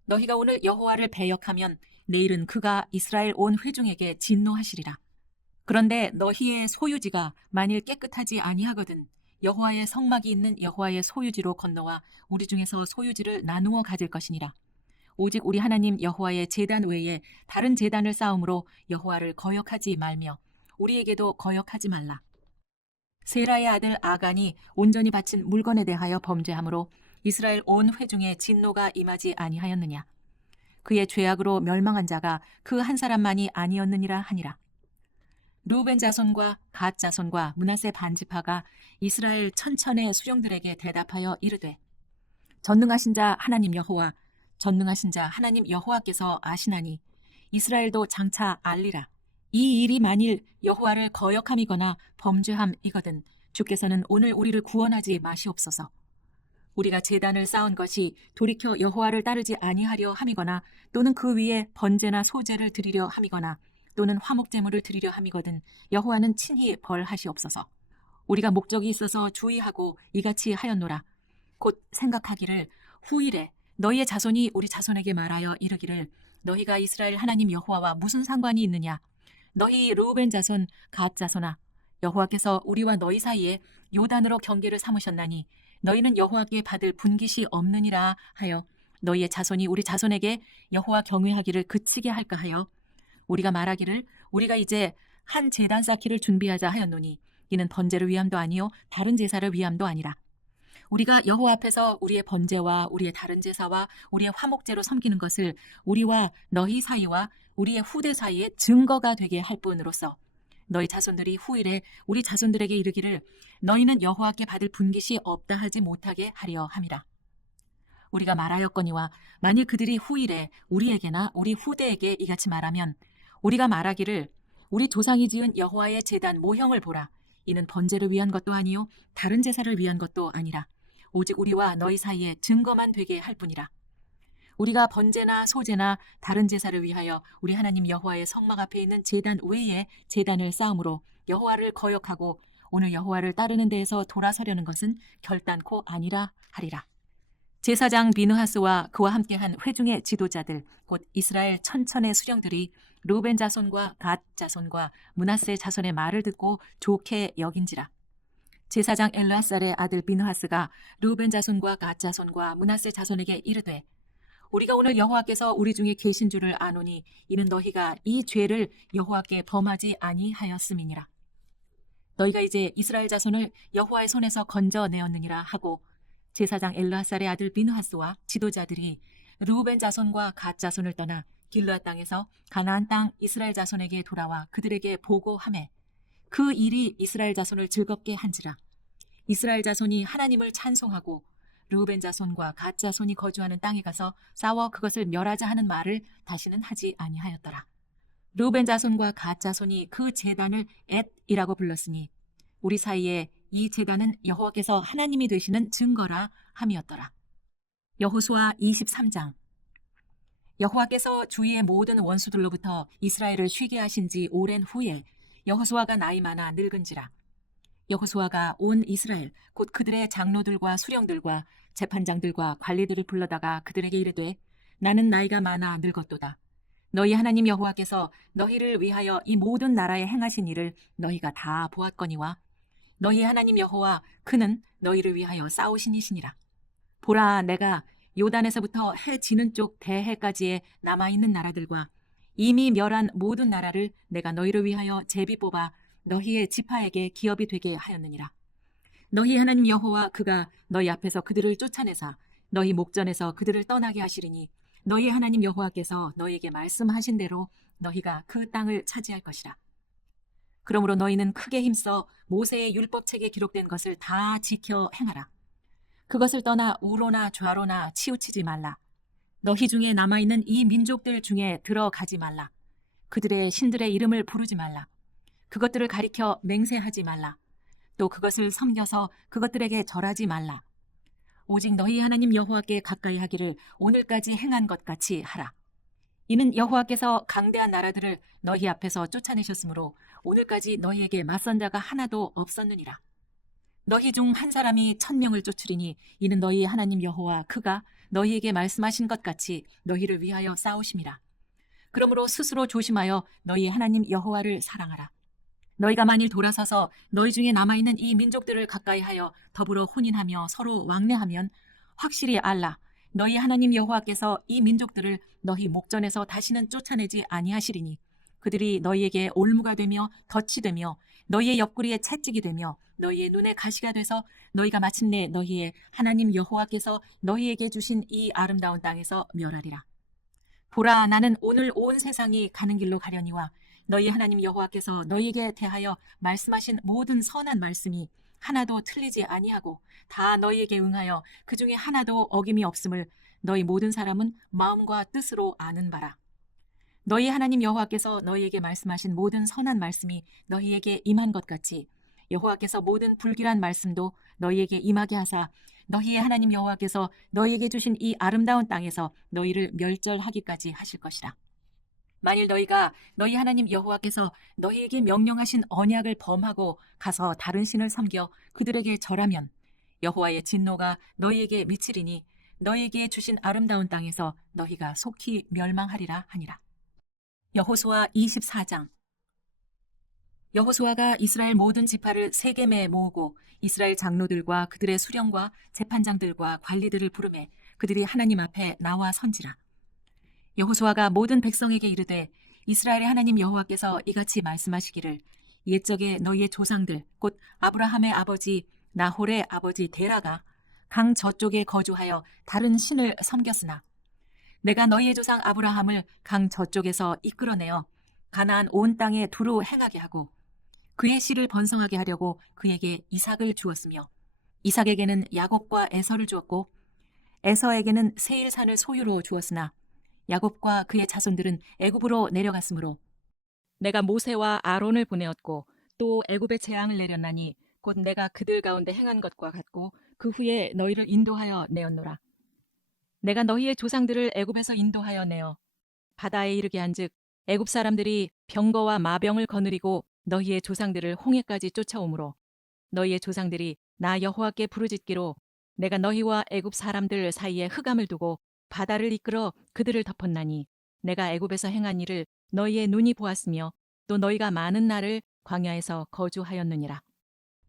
너희가 오늘 여호와를 배역하면 내일은 그가 이스라엘 온 회중에게 진노하시리라. 그런데 너희의 소유지가 만일 깨끗하지 아니하거든 여호와의 성막이 있는 여호와의 소유지로 건너와 우리 중에서 소유지를 나누어 가질 것이니라. 오직 우리 하나님 여호와의 제단 외에 다른 제단을 쌓음으로 여호와를 거역하지 말며 우리에게도 거역하지 말라. 세라의 아들 아간이 온전히 바친 물건에 대하여 범죄함으로 이스라엘 온 회중에 진노가 임하지 아니하였느냐. 그의 죄악으로 멸망한 자가 그 한 사람만이 아니었느니라 하니라. 르우벤 자손과 갓 자손과 므낫세 반지파가 이스라엘 천천의 수령들에게 대답하여 이르되 전능하신 자 하나님 여호와 전능하신 자 하나님 여호와께서 아시나니 이스라엘도 장차 알리라. 이 일이 만일 여호와를 거역함이거나 범죄함이거든 주께서는 오늘 우리를 구원하지 마시옵소서. 우리가 제단을 쌓은 것이 돌이켜 여호와를 따르지 아니하려 함이거나 또는 그 위에 번제나 소제를 드리려 함이거나 또는 화목제물을 드리려 함이거든 여호와는 친히 벌하시옵소서. 우리가 목적이 있어서 주의하고 이같이 하였노라. 곧 생각하기를 후일에 너희의 자손이 우리 자손에게 말하여 이르기를 너희가 이스라엘 하나님 여호와와 무슨 상관이 있느냐. 너희 르우벤 자손 갓 자손아 여호와께서 우리와 너희 사이에 요단으로 경계를 삼으셨나니 너희는 여호와께 받을 분깃이 없느니라 하여 너희의 자손이 우리 자손에게 여호와 경외하기를 그치게 할까 하여 우리가 말하기를 우리가 이제 한 제단 쌓기를 준비하자 하였노니 이는 번제를 위함도 아니요 다른 제사를 위함도 아니라 우리가 여호와 앞에서 우리의 번제와 우리의 다른 제사와 우리의 화목제로 섬기는 것을 우리와 너희 사이와 우리의 후대 사이에 증거가 되게 할 뿐으로서 너희 자손들이 후일에 우리 자손들에게 이르기를 너희는 여호와께 받을 분깃이 없다 하지 못하게 하려 함이라. 우리가 말하였거니와 만일 그들이 후일에 우리에게나 우리 후대에게 이같이 말하면 우리가 말하기를 우리 조상이 지은 여호와의 제단 모형을 보라. 이는 번제를 위한 것도 아니요 다른 제사를 위한 것도 아니라 오직 우리와 너희 사이에 증거만 되게 할 뿐이라. 우리가 번제나 소제나 다른 제사를 위하여 우리 하나님 여호와의 성막 앞에 있는 제단 외에 제단을 쌓음으로 여호와를 거역하고 오늘 여호와를 따르는 데에서 돌아서려는 것은 결단코 아니라 하리라. 제사장 비느하스와 그와 함께한 회중의 지도자들 곧 이스라엘 천천의 수령들이 루벤 자손과 갓 자손과 므낫세 자손의 말을 듣고 좋게 여긴지라. 제사장 엘르아살의 아들 비느하스가 루벤 자손과 갓 자손과 므낫세 자손에게 이르되 우리가 오늘 여호와께서 우리 중에 계신 줄을 아노니 이는 너희가 이 죄를 여호와께 범하지 아니하였음이니라. 너희가 이제 이스라엘 자손을 여호와의 손에서 건져내었느니라 하고 제사장 엘르아살의 아들 비느하스와 지도자들이 르우벤 자손과 갓 자손을 떠나 길르앗 땅에서 가나안 땅 이스라엘 자손에게 돌아와 그들에게 보고하매 그 일이 이스라엘 자손을 즐겁게 한지라. 이스라엘 자손이 하나님을 찬송하고 르우벤 자손과 갓 자손이 거주하는 땅에 가서 싸워 그것을 멸하자 하는 말을 다시는 하지 아니하였더라. 르우벤 자손과 갓 자손이 그 제단을 엣이라고 불렀으니 우리 사이에 이 제단은 여호와께서 하나님이 되시는 증거라 함이었더라. 여호수아 23장. 여호와께서 주위의 모든 원수들로부터 이스라엘을 쉬게 하신 지 오랜 후에 여호수아가 나이 많아 늙은지라. 여호수아가 온 이스라엘 곧 그들의 장로들과 수령들과 재판장들과 관리들을 불러다가 그들에게 이르되 나는 나이가 많아 늙었도다. 너희 하나님 여호와께서 너희를 위하여 이 모든 나라에 행하신 일을 너희가 다 보았거니와 너희 하나님 여호와 그는 너희를 위하여 싸우신 이시니라. 보라, 내가 요단에서부터 해 지는 쪽 대해까지의 남아있는 나라들과 이미 멸한 모든 나라를 내가 너희를 위하여 제비 뽑아 너희의 지파에게 기업이 되게 하였느니라. 너희 하나님 여호와 그가 너희 앞에서 그들을 쫓아내사 너희 목전에서 그들을 떠나게 하시리니 너희 하나님 여호와께서 너희에게 말씀하신 대로 너희가 그 땅을 차지할 것이라. 그러므로 너희는 크게 힘써 모세의 율법책에 기록된 것을 다 지켜 행하라. 그것을 떠나 우로나 좌로나 치우치지 말라. 너희 중에 남아있는 이 민족들 중에 들어가지 말라. 그들의 신들의 이름을 부르지 말라. 그것들을 가리켜 맹세하지 말라. 또 그것을 섬겨서 그것들에게 절하지 말라. 오직 너희 하나님 여호와께 가까이 하기를 오늘까지 행한 것 같이 하라. 이는 여호와께서 강대한 나라들을 너희 앞에서 쫓아내셨으므로 오늘까지 너희에게 맞선 자가 하나도 없었느니라. 너희 중 한 사람이 1000명을 쫓으리니 이는 너희 하나님 여호와 그가 너희에게 말씀하신 것 같이 너희를 위하여 싸우심이라. 그러므로 스스로 조심하여 너희 하나님 여호와를 사랑하라. 너희가 만일 돌아서서 너희 중에 남아있는 이 민족들을 가까이하여 더불어 혼인하며 서로 왕래하면 확실히 알라. 너희 하나님 여호와께서 이 민족들을 너희 목전에서 다시는 쫓아내지 아니하시리니 그들이 너희에게 올무가 되며 덫이 되며 너희의 옆구리에 채찍이 되며 너희의 눈에 가시가 돼서 너희가 마침내 너희의 하나님 여호와께서 너희에게 주신 이 아름다운 땅에서 멸하리라. 보라, 나는 오늘 온 세상이 가는 길로 가려니와 너희 하나님 여호와께서 너희에게 대하여 말씀하신 모든 선한 말씀이 하나도 틀리지 아니하고 다 너희에게 응하여 그 중에 하나도 어김이 없음을 너희 모든 사람은 마음과 뜻으로 아는 바라. 너희 하나님 여호와께서 너희에게 말씀하신 모든 선한 말씀이 너희에게 임한 것 같이 여호와께서 모든 불길한 말씀도 너희에게 임하게 하사 너희의 하나님 여호와께서 너희에게 주신 이 아름다운 땅에서 너희를 멸절하기까지 하실 것이라. 만일 너희가 너희 하나님 여호와께서 너희에게 명령하신 언약을 범하고 가서 다른 신을 섬겨 그들에게 절하면 여호와의 진노가 너희에게 미치리니 너희에게 주신 아름다운 땅에서 너희가 속히 멸망하리라 하니라. 여호수아 24장. 여호수아가 이스라엘 모든 지파를 세겜에 모으고 이스라엘 장로들과 그들의 수령과 재판장들과 관리들을 부르매 그들이 하나님 앞에 나와 선지라. 여호수아가 모든 백성에게 이르되 이스라엘의 하나님 여호와께서 이같이 말씀하시기를 옛적에 너희의 조상들 곧 아브라함의 아버지 나홀의 아버지 데라가 강 저쪽에 거주하여 다른 신을 섬겼으나 내가 너희의 조상 아브라함을 강 저쪽에서 이끌어내어 가나안 온 땅에 두루 행하게 하고 그의 씨를 번성하게 하려고 그에게 이삭을 주었으며 이삭에게는 야곱과 에서를 주었고 에서에게는 세일산을 소유로 주었으나 야곱과 그의 자손들은 애굽으로 내려갔으므로 내가 모세와 아론을 보내었고 또 애굽에 재앙을 내렸나니 곧 내가 그들 가운데 행한 것과 같고 그 후에 너희를 인도하여 내었노라. 내가 너희의 조상들을 애굽에서 인도하여 내어 바다에 이르게 한즉 애굽 사람들이 병거와 마병을 거느리고 너희의 조상들을 홍해까지 쫓아오므로 너희의 조상들이 나 여호와께 부르짖기로 내가 너희와 애굽 사람들 사이에 흑암을 두고 바다를 이끌어 그들을 덮었나니 내가 애굽에서 행한 일을 너희의 눈이 보았으며 또 너희가 많은 날을 광야에서 거주하였느니라.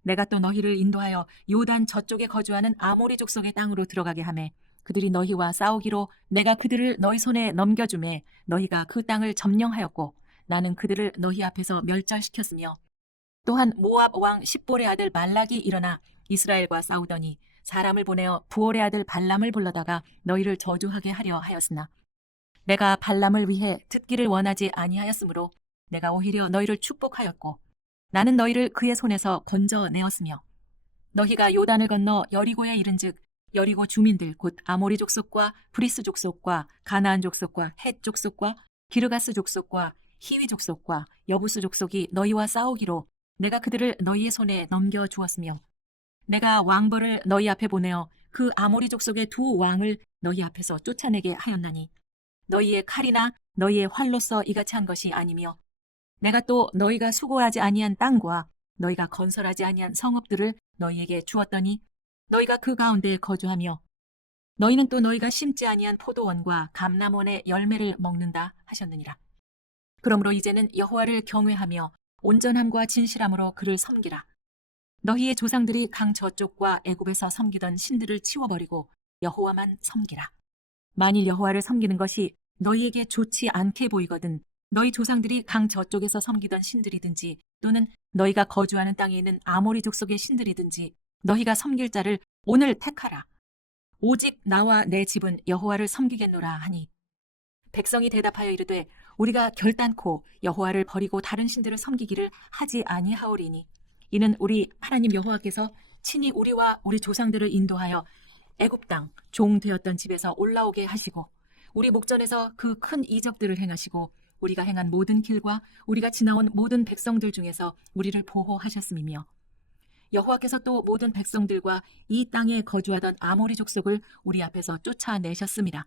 내가 또 너희를 인도하여 요단 저쪽에 거주하는 아모리 족속의 땅으로 들어가게 하매 그들이 너희와 싸우기로 내가 그들을 너희 손에 넘겨주매 너희가 그 땅을 점령하였고 나는 그들을 너희 앞에서 멸절시켰으며 또한 모압 왕 십볼의 아들 말락이 일어나 이스라엘과 싸우더니 사람을 보내어 부올의 아들 발람을 불러다가 너희를 저주하게 하려 하였으나 내가 발람을 위해 듣기를 원하지 아니하였으므로 내가 오히려 너희를 축복하였고 나는 너희를 그의 손에서 건져내었으며 너희가 요단을 건너 여리고에 이른즉 여리고 주민들 곧 아모리 족속과 브리스 족속과 가나안 족속과 헷 족속과 기르가스 족속과 히위 족속과 여부스 족속이 너희와 싸우기로 내가 그들을 너희의 손에 넘겨 주었으며 내가 왕벌을 너희 앞에 보내어 그 아모리 족속의 두 왕을 너희 앞에서 쫓아내게 하였나니 너희의 칼이나 너희의 활로서 이같이 한 것이 아니며 내가 또 너희가 수고하지 아니한 땅과 너희가 건설하지 아니한 성읍들을 너희에게 주었더니 너희가 그 가운데 거주하며 너희는 또 너희가 심지 아니한 포도원과 감람원의 열매를 먹는다 하셨느니라. 그러므로 이제는 여호와를 경외하며 온전함과 진실함으로 그를 섬기라. 너희의 조상들이 강 저쪽과 애굽에서 섬기던 신들을 치워버리고 여호와만 섬기라. 만일 여호와를 섬기는 것이 너희에게 좋지 않게 보이거든 너희 조상들이 강 저쪽에서 섬기던 신들이든지 또는 너희가 거주하는 땅에 있는 아모리 족속의 신들이든지 너희가 섬길 자를 오늘 택하라. 오직 나와 내 집은 여호와를 섬기겠노라 하니 백성이 대답하여 이르되 우리가 결단코 여호와를 버리고 다른 신들을 섬기기를 하지 아니하오리니 이는 우리 하나님 여호와께서 친히 우리와 우리 조상들을 인도하여 애굽 땅 종 되었던 집에서 올라오게 하시고 우리 목전에서 그 큰 이적들을 행하시고 우리가 행한 모든 길과 우리가 지나온 모든 백성들 중에서 우리를 보호하셨음이며 여호와께서 또 모든 백성들과 이 땅에 거주하던 아모리 족속을 우리 앞에서 쫓아내셨습니다.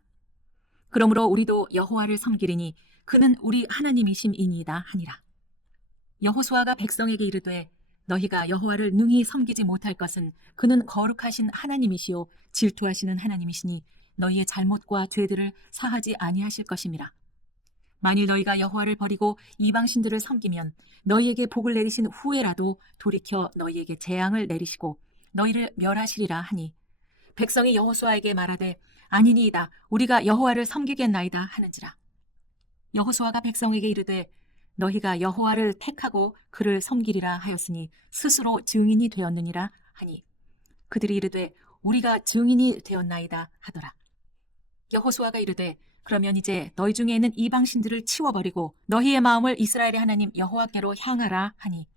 그러므로 우리도 여호와를 섬기리니 그는 우리 하나님이심이니이다 하니라. 여호수아가 백성에게 이르되 너희가 여호와를 능히 섬기지 못할 것은 그는 거룩하신 하나님이시요 질투하시는 하나님이시니 너희의 잘못과 죄들을 사하지 아니하실 것임이라. 만일 너희가 여호와를 버리고 이방신들을 섬기면 너희에게 복을 내리신 후에라도 돌이켜 너희에게 재앙을 내리시고 너희를 멸하시리라 하니 백성이 여호수아에게 말하되 아니니이다 우리가 여호와를 섬기겠나이다 하는지라. 여호수아가 백성에게 이르되 너희가 여호와를 택하고 그를 섬기리라 하였으니 스스로 증인이 되었느니라 하니 그들이 이르되 우리가 증인이 되었나이다 하더라. 여호수아가 이르되 그러면 이제 너희 중에 있는 이방신들을 치워버리고 너희의 마음을 이스라엘의 하나님 여호와께로 향하라 하니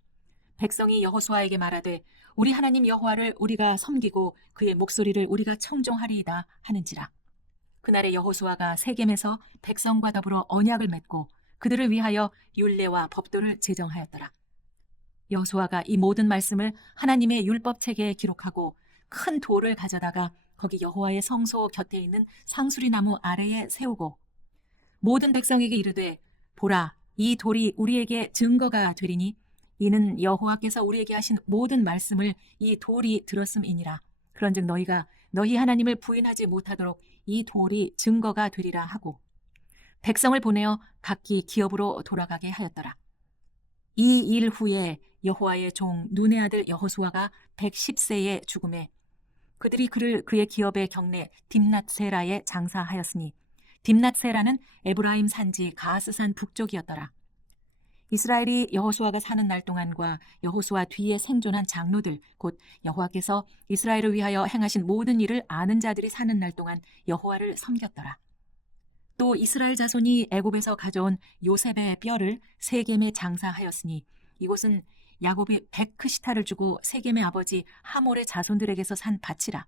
백성이 여호수아에게 말하되 우리 하나님 여호와를 우리가 섬기고 그의 목소리를 우리가 청종하리이다 하는지라. 그날에 여호수아가 세겜에서 백성과 더불어 언약을 맺고 그들을 위하여 율례와 법도를 제정하였더라. 여호수아가 이 모든 말씀을 하나님의 율법책에 기록하고 큰 돌을 가져다가 거기 여호와의 성소 곁에 있는 상수리 나무 아래에 세우고 모든 백성에게 이르되 보라 이 돌이 우리에게 증거가 되리니 이는 여호와께서 우리에게 하신 모든 말씀을 이 돌이 들었음이니라. 그런즉 너희가 너희 하나님을 부인하지 못하도록 이 돌이 증거가 되리라 하고 백성을 보내어 각기 기업으로 돌아가게 하였더라. 이 일 후에 여호와의 종 눈의 아들 여호수아가 110세에 죽음에 그들이 그를 그의 기업의 경내 딥낫세라에 장사하였으니 딥낫세라는 에브라임 산지 가스산 북쪽이었더라. 이스라엘이 여호수아가 사는 날 동안과 여호수아 뒤에 생존한 장로들 곧 여호와께서 이스라엘을 위하여 행하신 모든 일을 아는 자들이 사는 날 동안 여호와를 섬겼더라. 또 이스라엘 자손이 애굽에서 가져온 요셉의 뼈를 세겜에 장사하였으니 이곳은 야곱이 백크시타를 주고 세겜의 아버지 하몰의 자손들에게서 산 밭이라.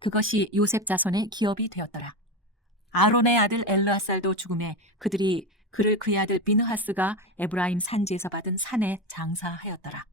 그것이 요셉 자손의 기업이 되었더라. 아론의 아들 엘르아살도 죽음에 그들이 그를 그의 아들 비느하스가 에브라임 산지에서 받은 산에 장사하였더라.